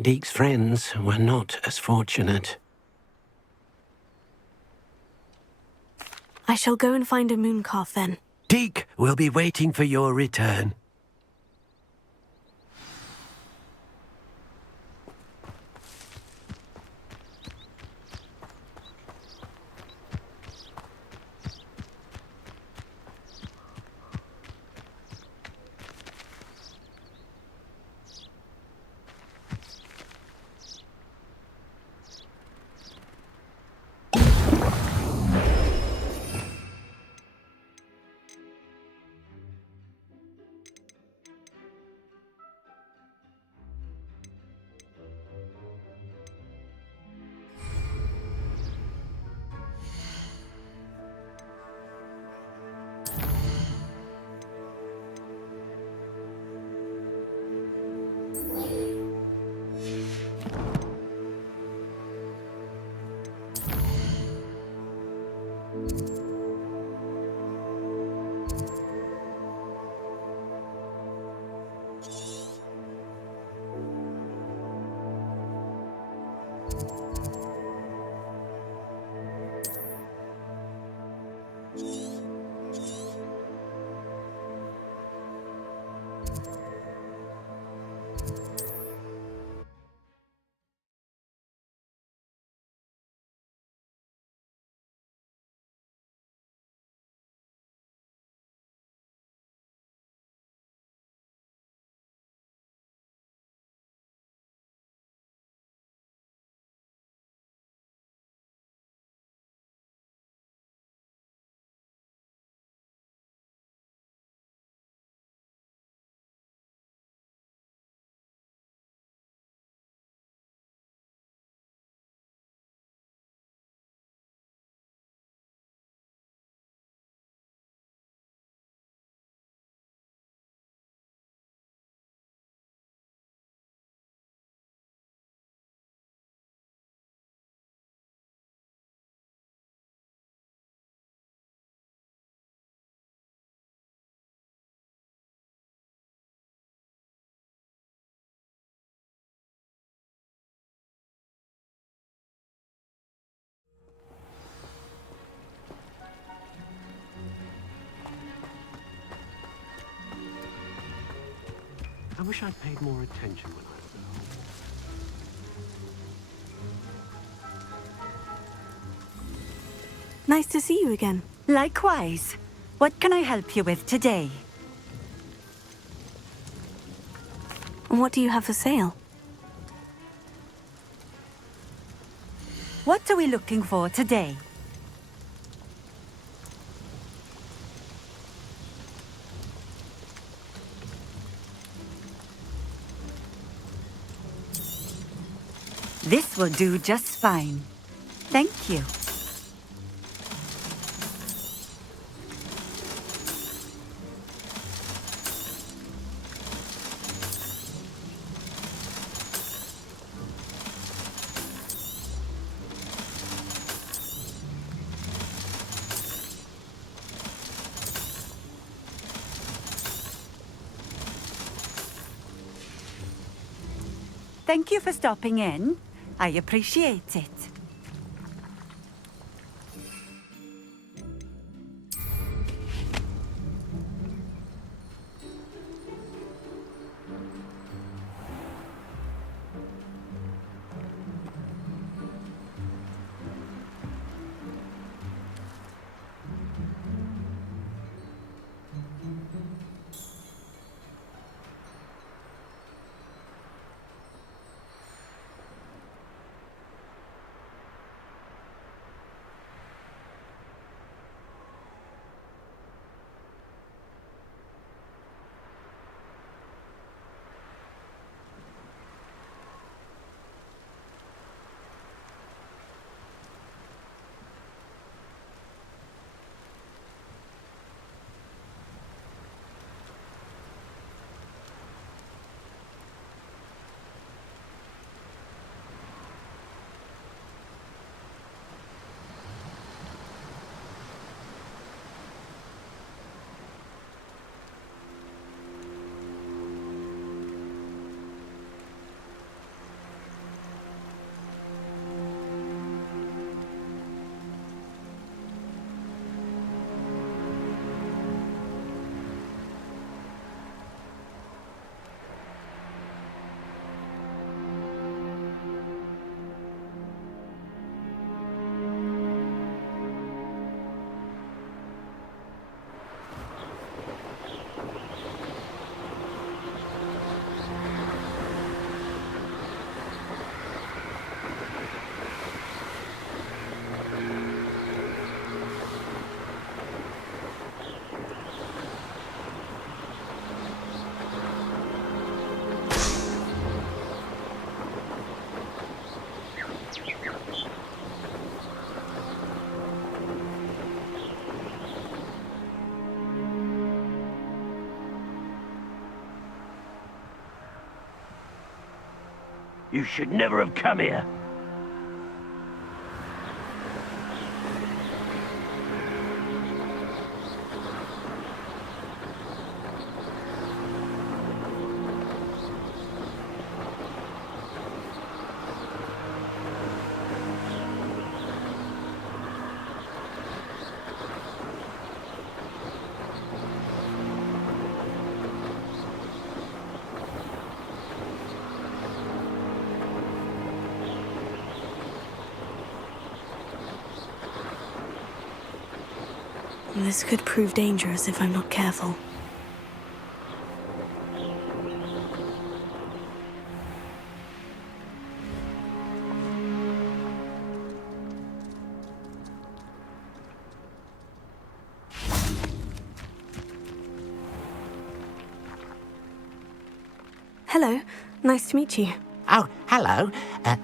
Deek's friends were not as fortunate. I shall go and find a mooncalf then. Deek will be waiting for your return. I wish I'd paid more attention when I was at home. Nice to see you again. Likewise. What can I help you with today? And what do you have for sale? What are we looking for today? This will do just fine. Thank you. Thank you for stopping in. I appreciate it. You should never have come here. This could prove dangerous if I'm not careful. Hello, nice to meet you. Oh, hello.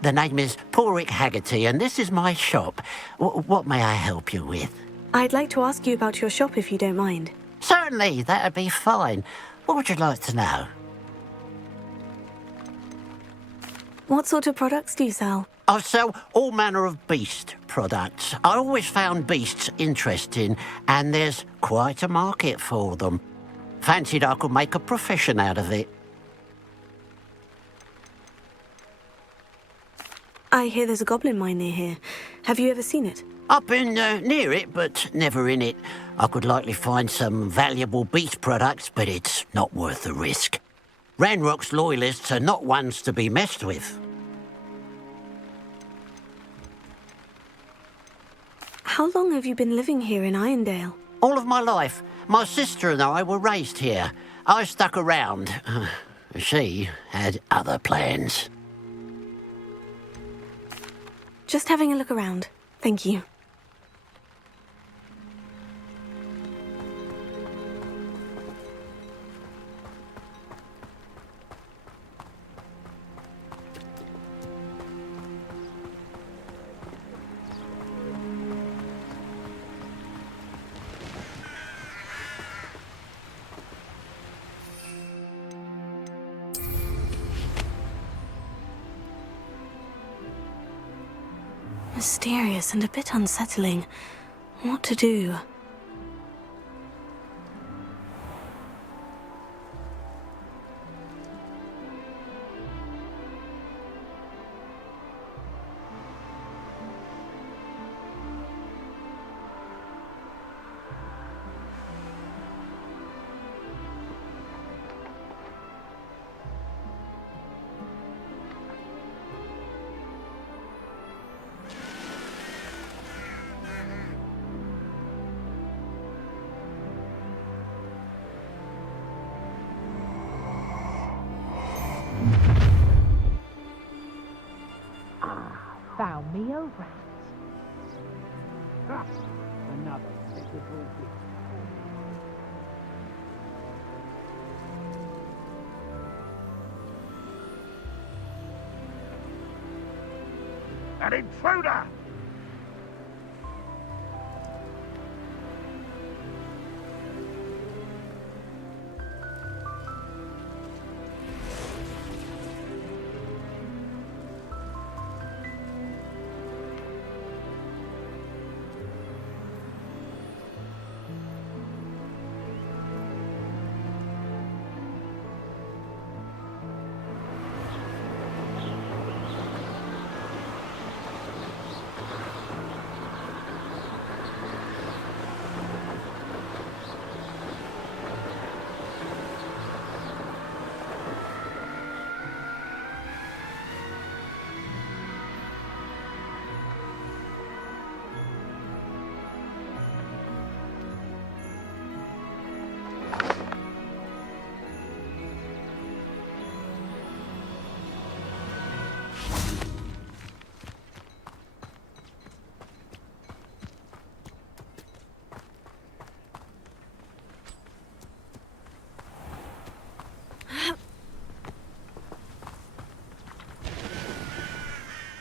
The name is Porrick Haggerty, and this is my shop. What may I help you with? I'd like to ask you about your shop if you don't mind. Certainly, that'd be fine. What would you like to know? What sort of products do you sell? I sell all manner of beast products. I always found beasts interesting, and there's quite a market for them. Fancied I could make a profession out of it. I hear there's a goblin mine near here. Have you ever seen it? I've been near it, but never in it. I could likely find some valuable beast products, but it's not worth the risk. Ranrock's loyalists are not ones to be messed with. How long have you been living here in Irondale? All of my life. My sister and I were raised here. I stuck around. She had other plans. Just having a look around. Thank you. Mysterious and a bit unsettling. What to do? Found me a rat. Another miserable gift. An intruder!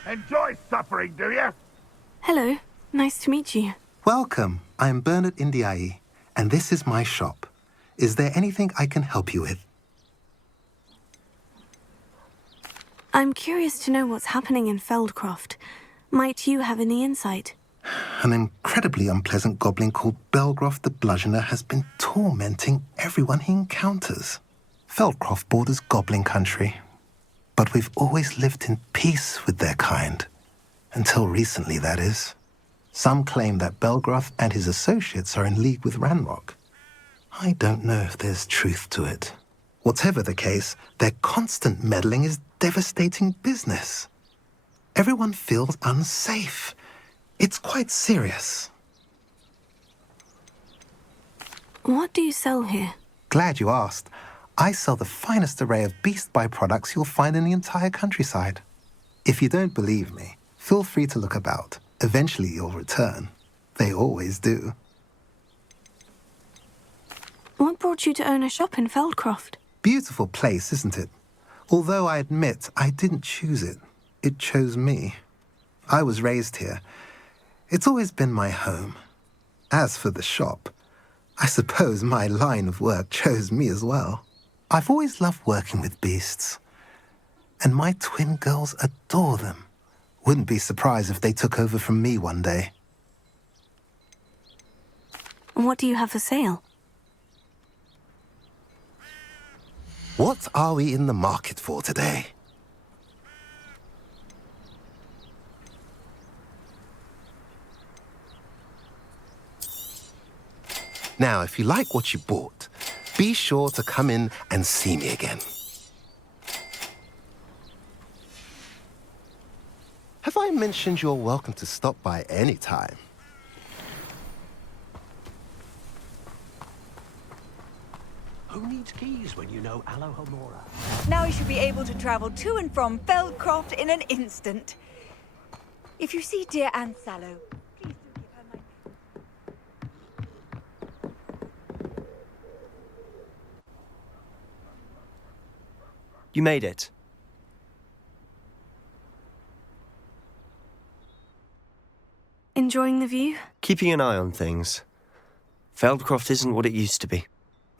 Enjoy suffering, do you? Hello, nice to meet you. Welcome. I'm Bernard Indiai, and this is my shop. Is there anything I can help you with? I'm curious to know what's happening in Feldcroft. Might you have any insight? An incredibly unpleasant goblin called Belgroth the Bludgeoner has been tormenting everyone he encounters. Feldcroft borders goblin country, but we've always lived in peace with their kind. Until recently, that is. Some claim that Belgroth and his associates are in league with Ranrock. I don't know if there's truth to it. Whatever the case, their constant meddling is devastating business. Everyone feels unsafe. It's quite serious. What do you sell here? Glad you asked. I sell the finest array of beast byproducts you'll find in the entire countryside. If you don't believe me, feel free to look about. Eventually you'll return. They always do. What brought you to own a shop in Feldcroft? Beautiful place, isn't it? Although I admit I didn't choose it. It chose me. I was raised here. It's always been my home. As for the shop, I suppose my line of work chose me as well. I've always loved working with beasts. And my twin girls adore them. Wouldn't be surprised if they took over from me one day. What do you have for sale? What are we in the market for today? Now, if you like what you bought, be sure to come in and see me again. Have I mentioned you're welcome to stop by any time? Who needs keys when you know Alohomora? Now you should be able to travel to and from Feldcroft in an instant. If you see dear Anne Sallow, please do give her my... You made it. Enjoying the view? Keeping an eye on things. Feldcroft isn't what it used to be.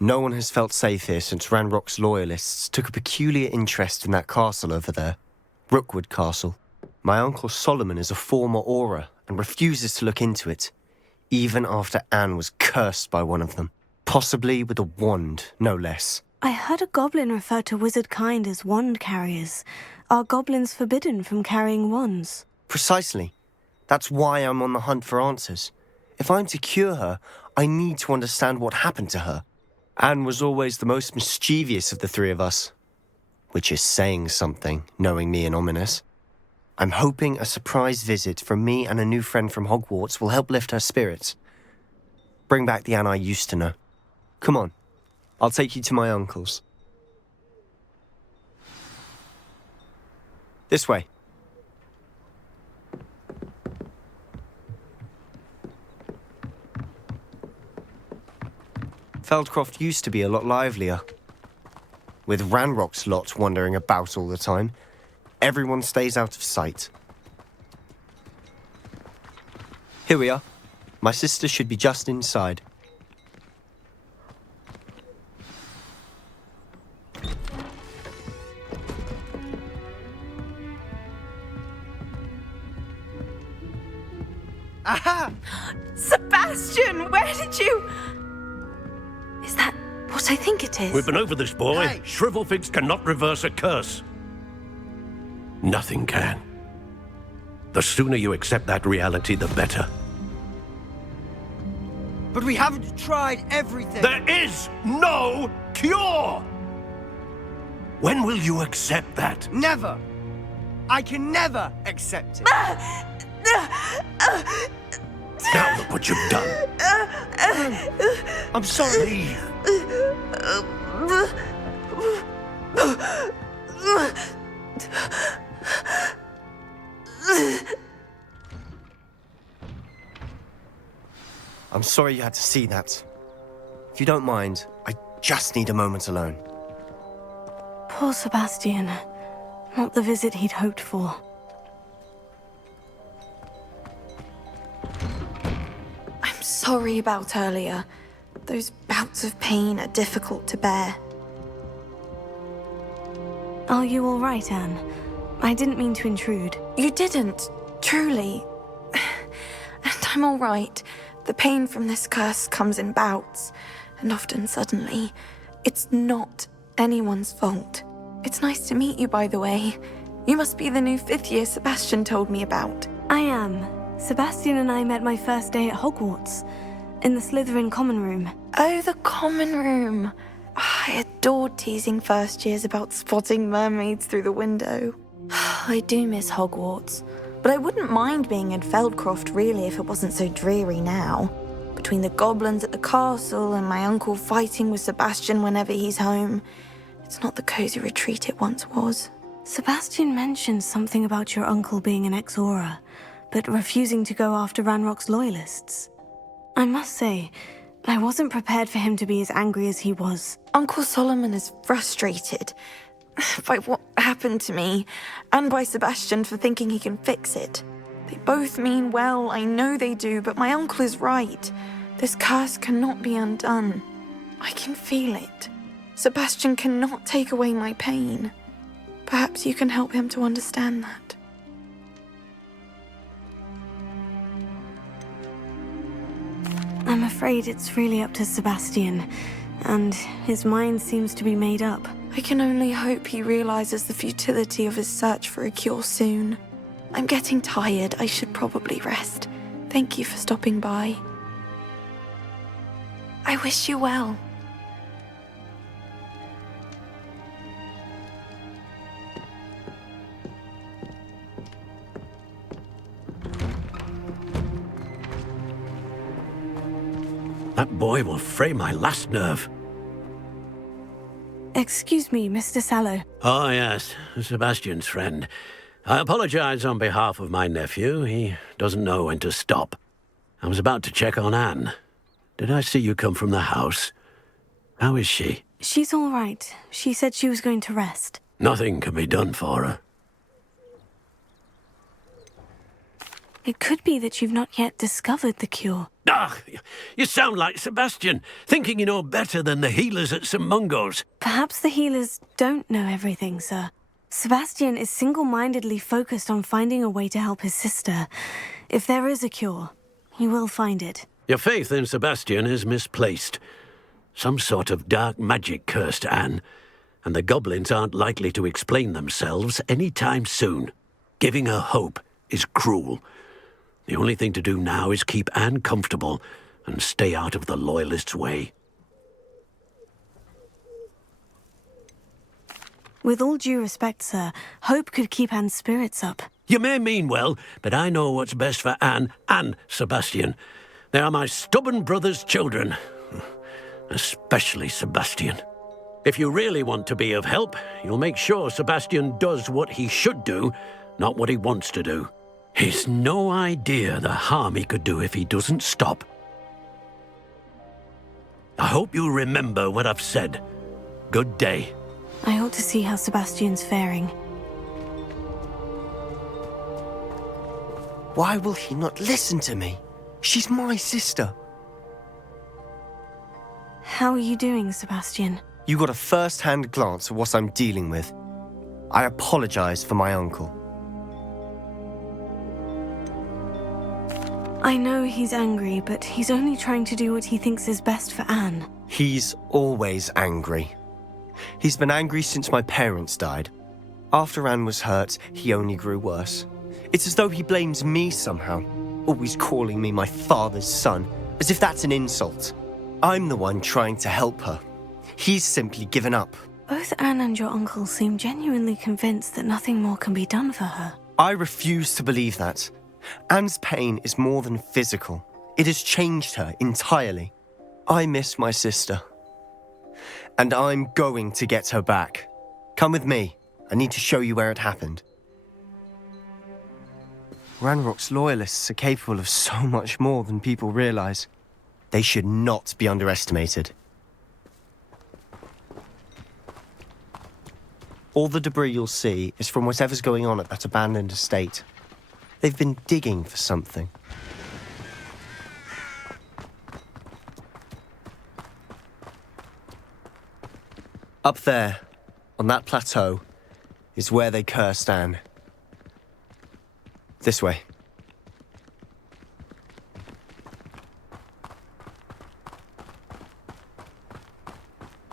No one has felt safe here since Ranrock's loyalists took a peculiar interest in that castle over there. Rookwood Castle. My uncle Solomon is a former Auror and refuses to look into it, even after Anne was cursed by one of them. Possibly with a wand, no less. I heard a goblin refer to wizard kind as wand carriers. Are goblins forbidden from carrying wands? Precisely. That's why I'm on the hunt for answers. If I'm to cure her, I need to understand what happened to her. Anne was always the most mischievous of the three of us. Which is saying something, knowing me and Ominous. I'm hoping a surprise visit from me and a new friend from Hogwarts will help lift her spirits. Bring back the Anne I used to know. Come on, I'll take you to my uncle's. This way. Feldcroft used to be a lot livelier. With Ranrock's lot wandering about all the time, everyone stays out of sight. Here we are. My sister should be just inside. Aha! Sebastian, where did you... Is that what I think it is? We've been over this, boy. Hey. Shrivelfigs cannot reverse a curse. Nothing can. The sooner you accept that reality, the better. But we haven't tried everything. There is no cure! When will you accept that? Never. I can never accept it. Now look what you've done. I'm sorry. I'm sorry you had to see that. If you don't mind, I just need a moment alone. Poor Sebastian. Not the visit he'd hoped for. I'm sorry about earlier. Those bouts of pain are difficult to bear. Are you all right, Anne? I didn't mean to intrude. You didn't, truly. And I'm all right. The pain from this curse comes in bouts, and often suddenly. It's not anyone's fault. It's nice to meet you, by the way. You must be the new 5th year Sebastian told me about. I am. Sebastian and I met my first day at Hogwarts, in the Slytherin common room. Oh, the common room. I adored teasing first years about spotting mermaids through the window. I do miss Hogwarts, but I wouldn't mind being in Feldcroft really if it wasn't so dreary now. Between the goblins at the castle and my uncle fighting with Sebastian whenever he's home, it's not the cozy retreat it once was. Sebastian mentioned something about your uncle being an ex-Auror, but refusing to go after Ranrock's loyalists. I must say, I wasn't prepared for him to be as angry as he was. Uncle Solomon is frustrated by what happened to me, and by Sebastian for thinking he can fix it. They both mean well, I know they do, but my uncle is right. This curse cannot be undone. I can feel it. Sebastian cannot take away my pain. Perhaps you can help him to understand that. I'm afraid it's really up to Sebastian, and his mind seems to be made up. I can only hope he realizes the futility of his search for a cure soon. I'm getting tired. I should probably rest. Thank you for stopping by. I wish you well. That boy will fray my last nerve. Excuse me, Mr. Sallow. Oh, yes, Sebastian's friend. I apologize on behalf of my nephew. He doesn't know when to stop. I was about to check on Anne. Did I see you come from the house? How is she? She's all right. She said she was going to rest. Nothing can be done for her. It could be that you've not yet discovered the cure. Ah, you sound like Sebastian, thinking you know better than the healers at St. Mungo's. Perhaps the healers don't know everything, sir. Sebastian is single-mindedly focused on finding a way to help his sister. If there is a cure, he will find it. Your faith in Sebastian is misplaced. Some sort of dark magic cursed Anne, and the goblins aren't likely to explain themselves any time soon. Giving her hope is cruel. The only thing to do now is keep Anne comfortable and stay out of the Loyalists' way. With all due respect, sir, hope could keep Anne's spirits up. You may mean well, but I know what's best for Anne and Sebastian. They are my stubborn brother's children. Especially Sebastian. If you really want to be of help, you'll make sure Sebastian does what he should do, not what he wants to do. He's no idea the harm he could do if he doesn't stop. I hope you remember what I've said. Good day. I ought to see how Sebastian's faring. Why will he not listen to me? She's my sister. How are you doing, Sebastian? You got a first-hand glance at what I'm dealing with. I apologize for my uncle. I know he's angry, but he's only trying to do what he thinks is best for Anne. He's always angry. He's been angry since my parents died. After Anne was hurt, he only grew worse. It's as though he blames me somehow, always calling me my father's son, as if that's an insult. I'm the one trying to help her. He's simply given up. Both Anne and your uncle seem genuinely convinced that nothing more can be done for her. I refuse to believe that. Anne's pain is more than physical. It has changed her entirely. I miss my sister. And I'm going to get her back. Come with me. I need to show you where it happened. Ranrock's loyalists are capable of so much more than people realize. They should not be underestimated. All the debris you'll see is from whatever's going on at that abandoned estate. They've been digging for something. Up there, on that plateau, is where they cursed Anne. This way.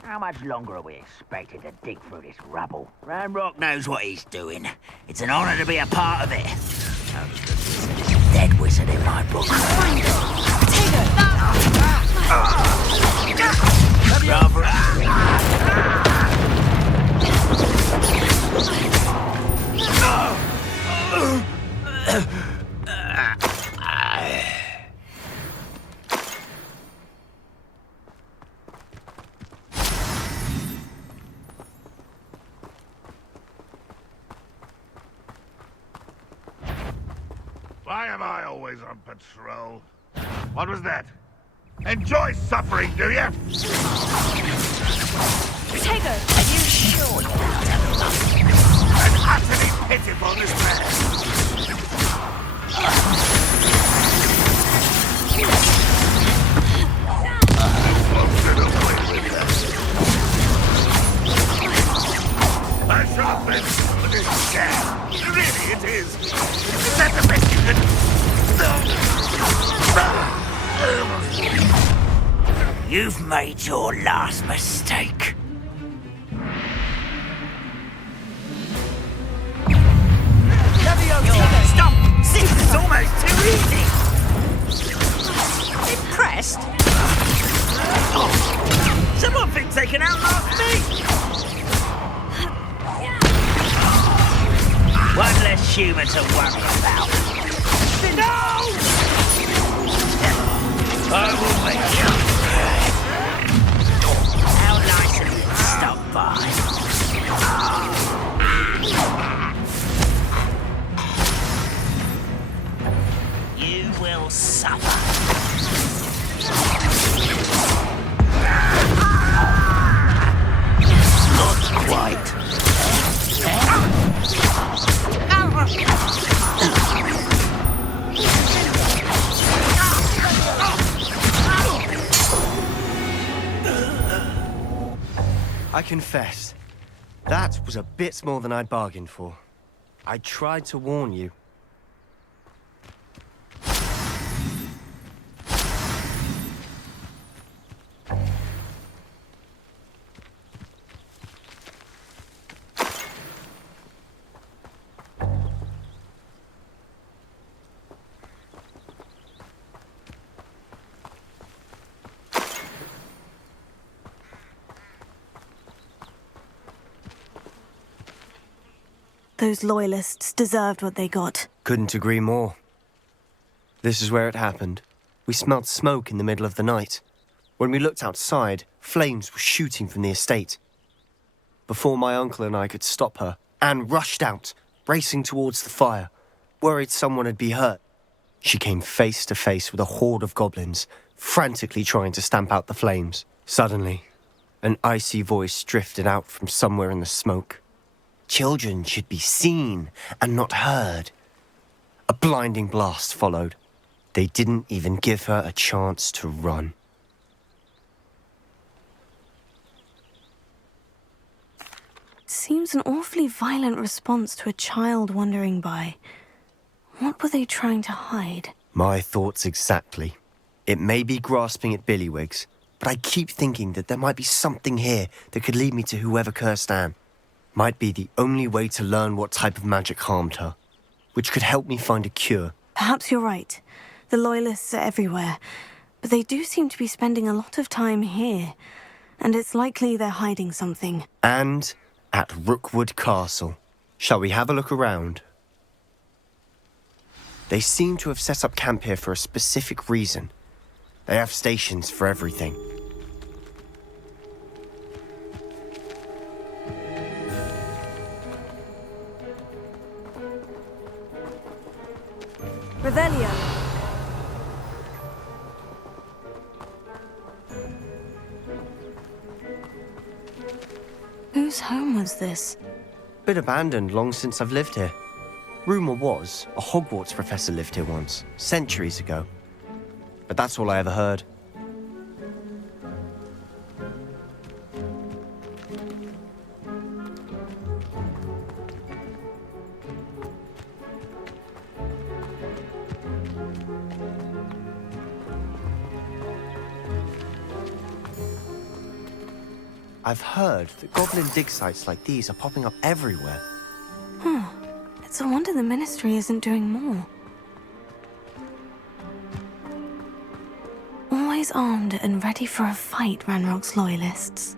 How much longer are we expected to dig through this rubble? Ranrock knows what he's doing. It's an honor to be a part of it. Dead wizard in my book. Why am I always on patrol? What was that? Enjoy suffering, do you? Protego! Are you sure you're not An utterly pitiful despair. I shall have been scared. Really, it is. Is that the best you can... You've made your last mistake. Stop! This is almost too easy! Impressed? Someone thinks they can outlast me! One less human to worry about. No! I will make you. How nice of you to stop by. You will suffer. Not quite. I confess, that was a bit more than I'd bargained for. I tried to warn you. Those loyalists deserved what they got. Couldn't agree more. This is where it happened. We smelled smoke in the middle of the night. When we looked outside, flames were shooting from the estate. Before my uncle and I could stop her, Anne rushed out, racing towards the fire, worried someone had been hurt. She came face to face with a horde of goblins, frantically trying to stamp out the flames. Suddenly, an icy voice drifted out from somewhere in the smoke. Children should be seen and not heard. A blinding blast followed. They didn't even give her a chance to run. Seems an awfully violent response to a child wandering by. What were they trying to hide? My thoughts exactly. It may be grasping at Billywigs, but I keep thinking that there might be something here that could lead me to whoever cursed Anne. Might be the only way to learn what type of magic harmed her, which could help me find a cure. Perhaps you're right. The Loyalists are everywhere, but they do seem to be spending a lot of time here, and it's likely they're hiding something. And at Rookwood Castle. Shall we have a look around? They seem to have set up camp here for a specific reason. They have stations for everything. Revelio. Whose home was this? Been abandoned long since I've lived here. Rumour was a Hogwarts professor lived here once, centuries ago. But that's all I ever heard. I've heard that goblin dig sites like these are popping up everywhere. It's a wonder the Ministry isn't doing more. Always armed and ready for a fight, Ranrock's loyalists.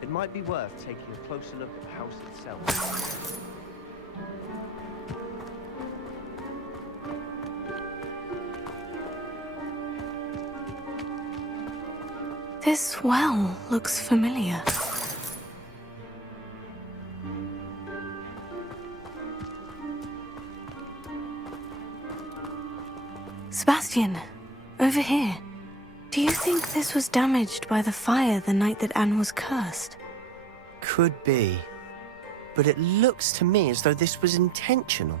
It might be worth taking a closer look at the house itself. This well looks familiar. Sebastian, over here. Do you think this was damaged by the fire the night that Anne was cursed? Could be. But it looks to me as though this was intentional.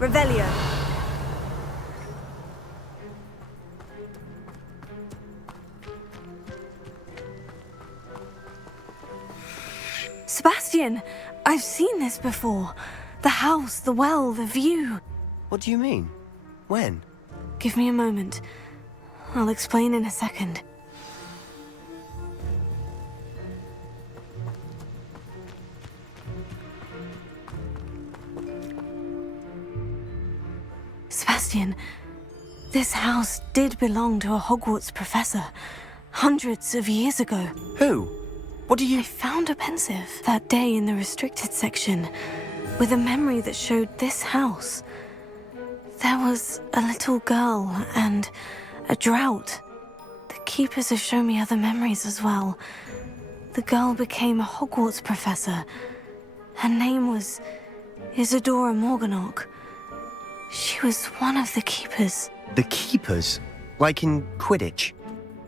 Revelio. Sebastian, I've seen this before. The house, the well, the view. What do you mean? When? Give me a moment. I'll explain in a second. Sebastian, this house did belong to a Hogwarts professor, hundreds of years ago. Who? What do you... I found a pensive that day in the restricted section, with a memory that showed this house. There was a little girl and a drought. The keepers have shown me other memories as well. The girl became a Hogwarts professor. Her name was Isadora Morganach. She was one of the keepers. The keepers? Like in Quidditch?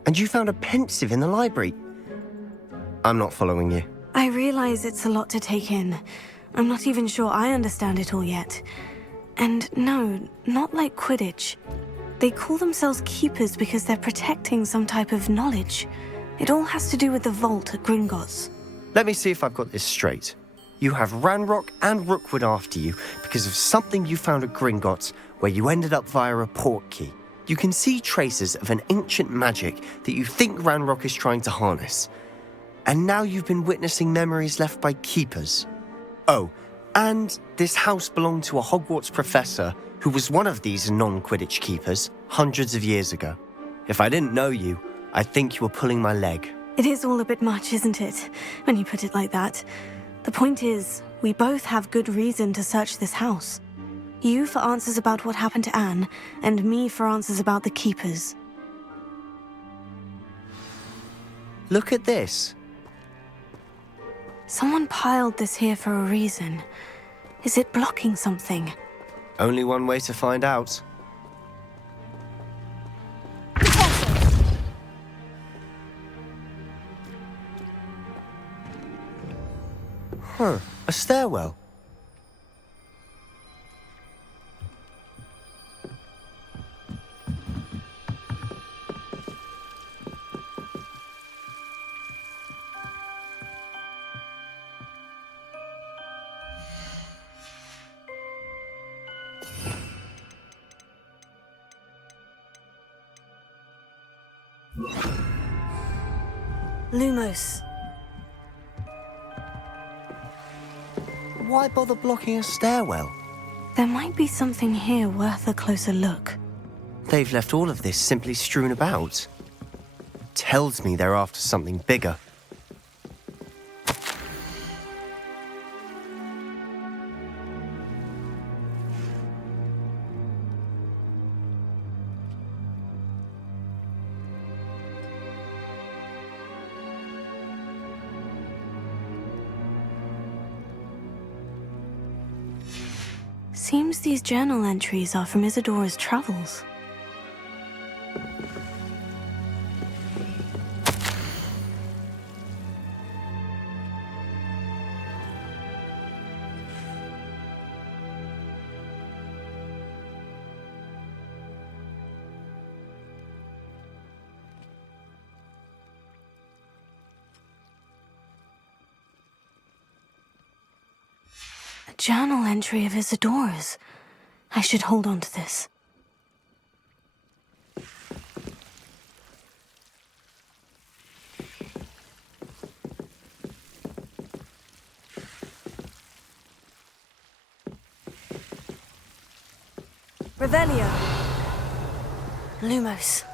And you found a pensive in the library? I'm not following you. I realize it's a lot to take in. I'm not even sure I understand it all yet. And no, not like Quidditch. They call themselves keepers because they're protecting some type of knowledge. It all has to do with the vault at Gringotts. Let me see if I've got this straight. You have Ranrock and Rookwood after you because of something you found at Gringotts where you ended up via a portkey. You can see traces of an ancient magic that you think Ranrock is trying to harness. And now you've been witnessing memories left by keepers. Oh, and this house belonged to a Hogwarts professor who was one of these non-Quidditch keepers hundreds of years ago. If I didn't know you, I'd think you were pulling my leg. It is all a bit much, isn't it, when you put it like that? The point is, we both have good reason to search this house. You for answers about what happened to Anne, and me for answers about the keepers. Look at this. Someone piled this here for a reason. Is it blocking something? Only one way to find out. Huh, a stairwell. Lumos. Why bother blocking a stairwell? There might be something here worth a closer look. They've left all of this simply strewn about. Tells me they're after something bigger. Seems these journal entries are from Isadora's travels. A journal entry of Isadora's. I should hold on to this. Revelio. Lumos.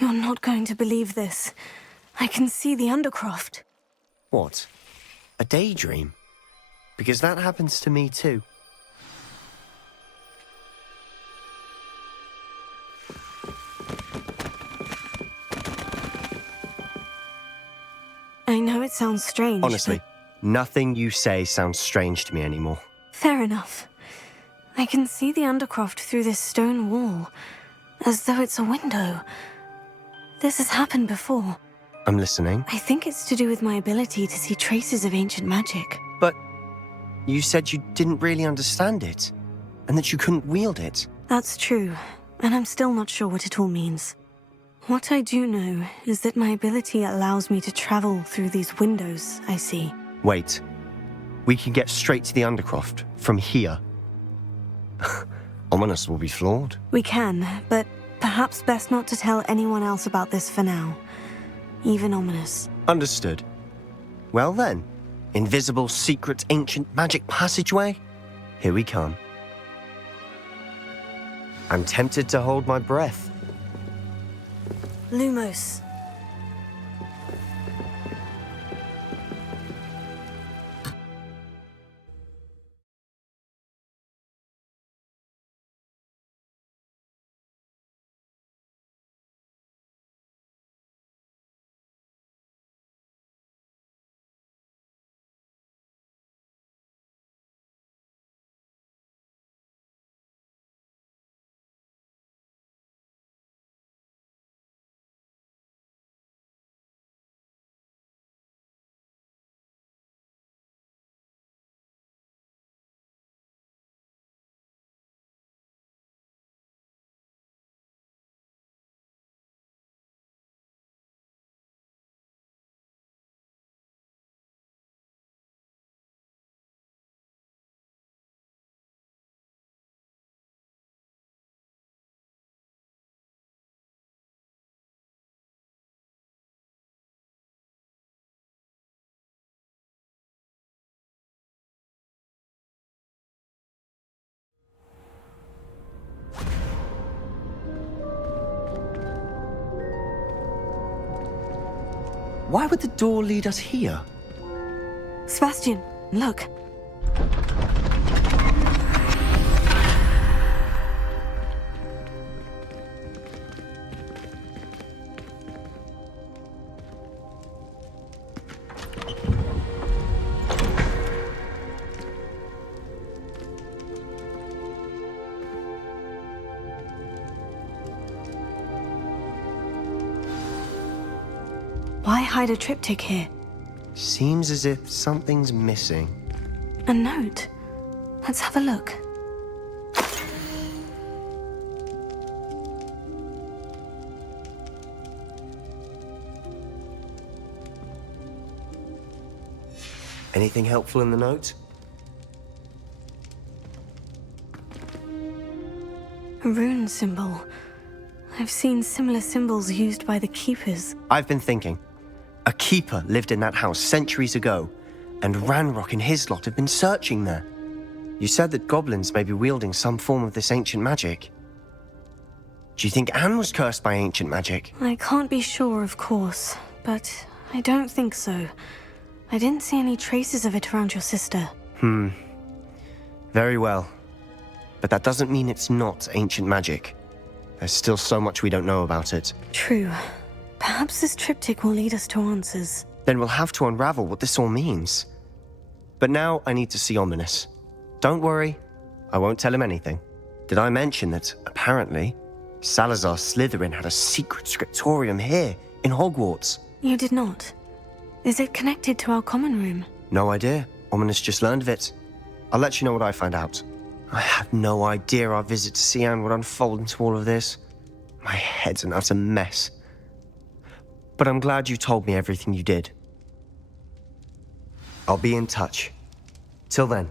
You're not going to believe this. I can see the Undercroft. What? A daydream? Because that happens to me too. I know it sounds strange. Honestly, nothing you say sounds strange to me anymore. Fair enough. I can see the Undercroft through this stone wall, as though it's a window. This has happened before. I'm listening. I think it's to do with my ability to see traces of ancient magic. But you said you didn't really understand it, and that you couldn't wield it. That's true, and I'm still not sure what it all means. What I do know is that my ability allows me to travel through these windows I see. Wait. We can get straight to the Undercroft from here. Ominous will be flawed. We can, but perhaps best not to tell anyone else about this for now. Even Ominous. Understood. Well then, invisible, secret, ancient magic passageway? Here we come. I'm tempted to hold my breath. Lumos. Why would the door lead us here? Sebastian, look. Why hide a triptych here? Seems as if something's missing. A note. Let's have a look. Anything helpful in the note? A rune symbol. I've seen similar symbols used by the Keepers. I've been thinking. A keeper lived in that house centuries ago, and Ranrock and his lot have been searching there. You said that goblins may be wielding some form of this ancient magic. Do you think Anne was cursed by ancient magic? I can't be sure, of course, but I don't think so. I didn't see any traces of it around your sister. Very well. But that doesn't mean it's not ancient magic. There's still so much we don't know about it. True. Perhaps this triptych will lead us to answers. Then we'll have to unravel what this all means. But now I need to see Ominous. Don't worry, I won't tell him anything. Did I mention that, apparently, Salazar Slytherin had a secret scriptorium here, in Hogwarts? You did not. Is it connected to our common room? No idea. Ominous just learned of it. I'll let you know what I find out. I had no idea our visit to see Anne would unfold into all of this. My head's an utter mess. But I'm glad you told me everything you did. I'll be in touch. Till then.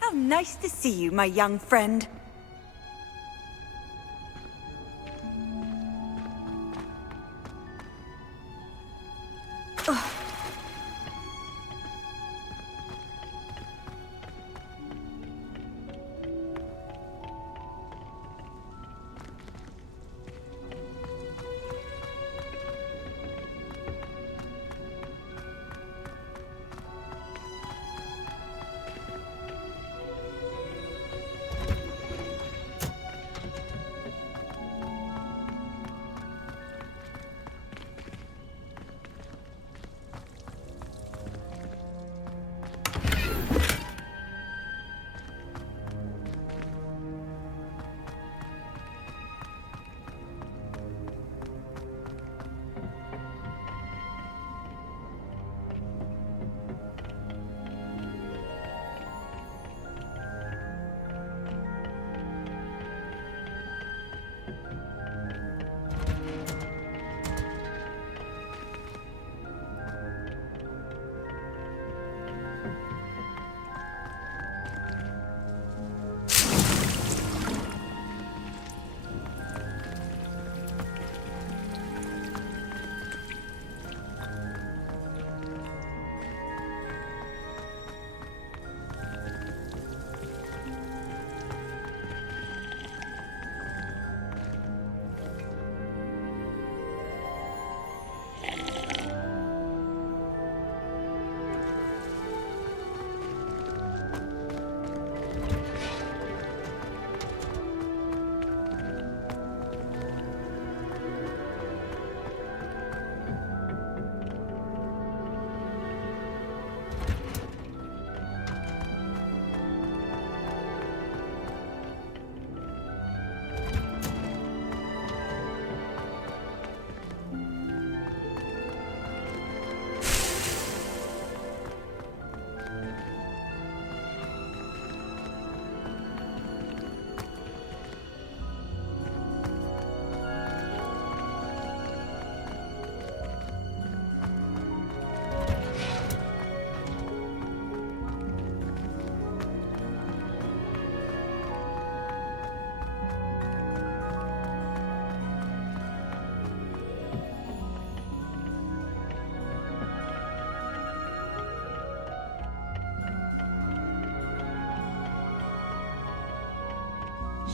How nice to see you, my young friend.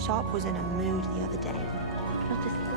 Sharp was in a mood the other day. Not a single-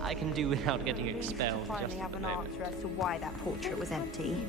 I can do without getting expelled. Finally just have at an the moment. answer as to why that portrait was empty.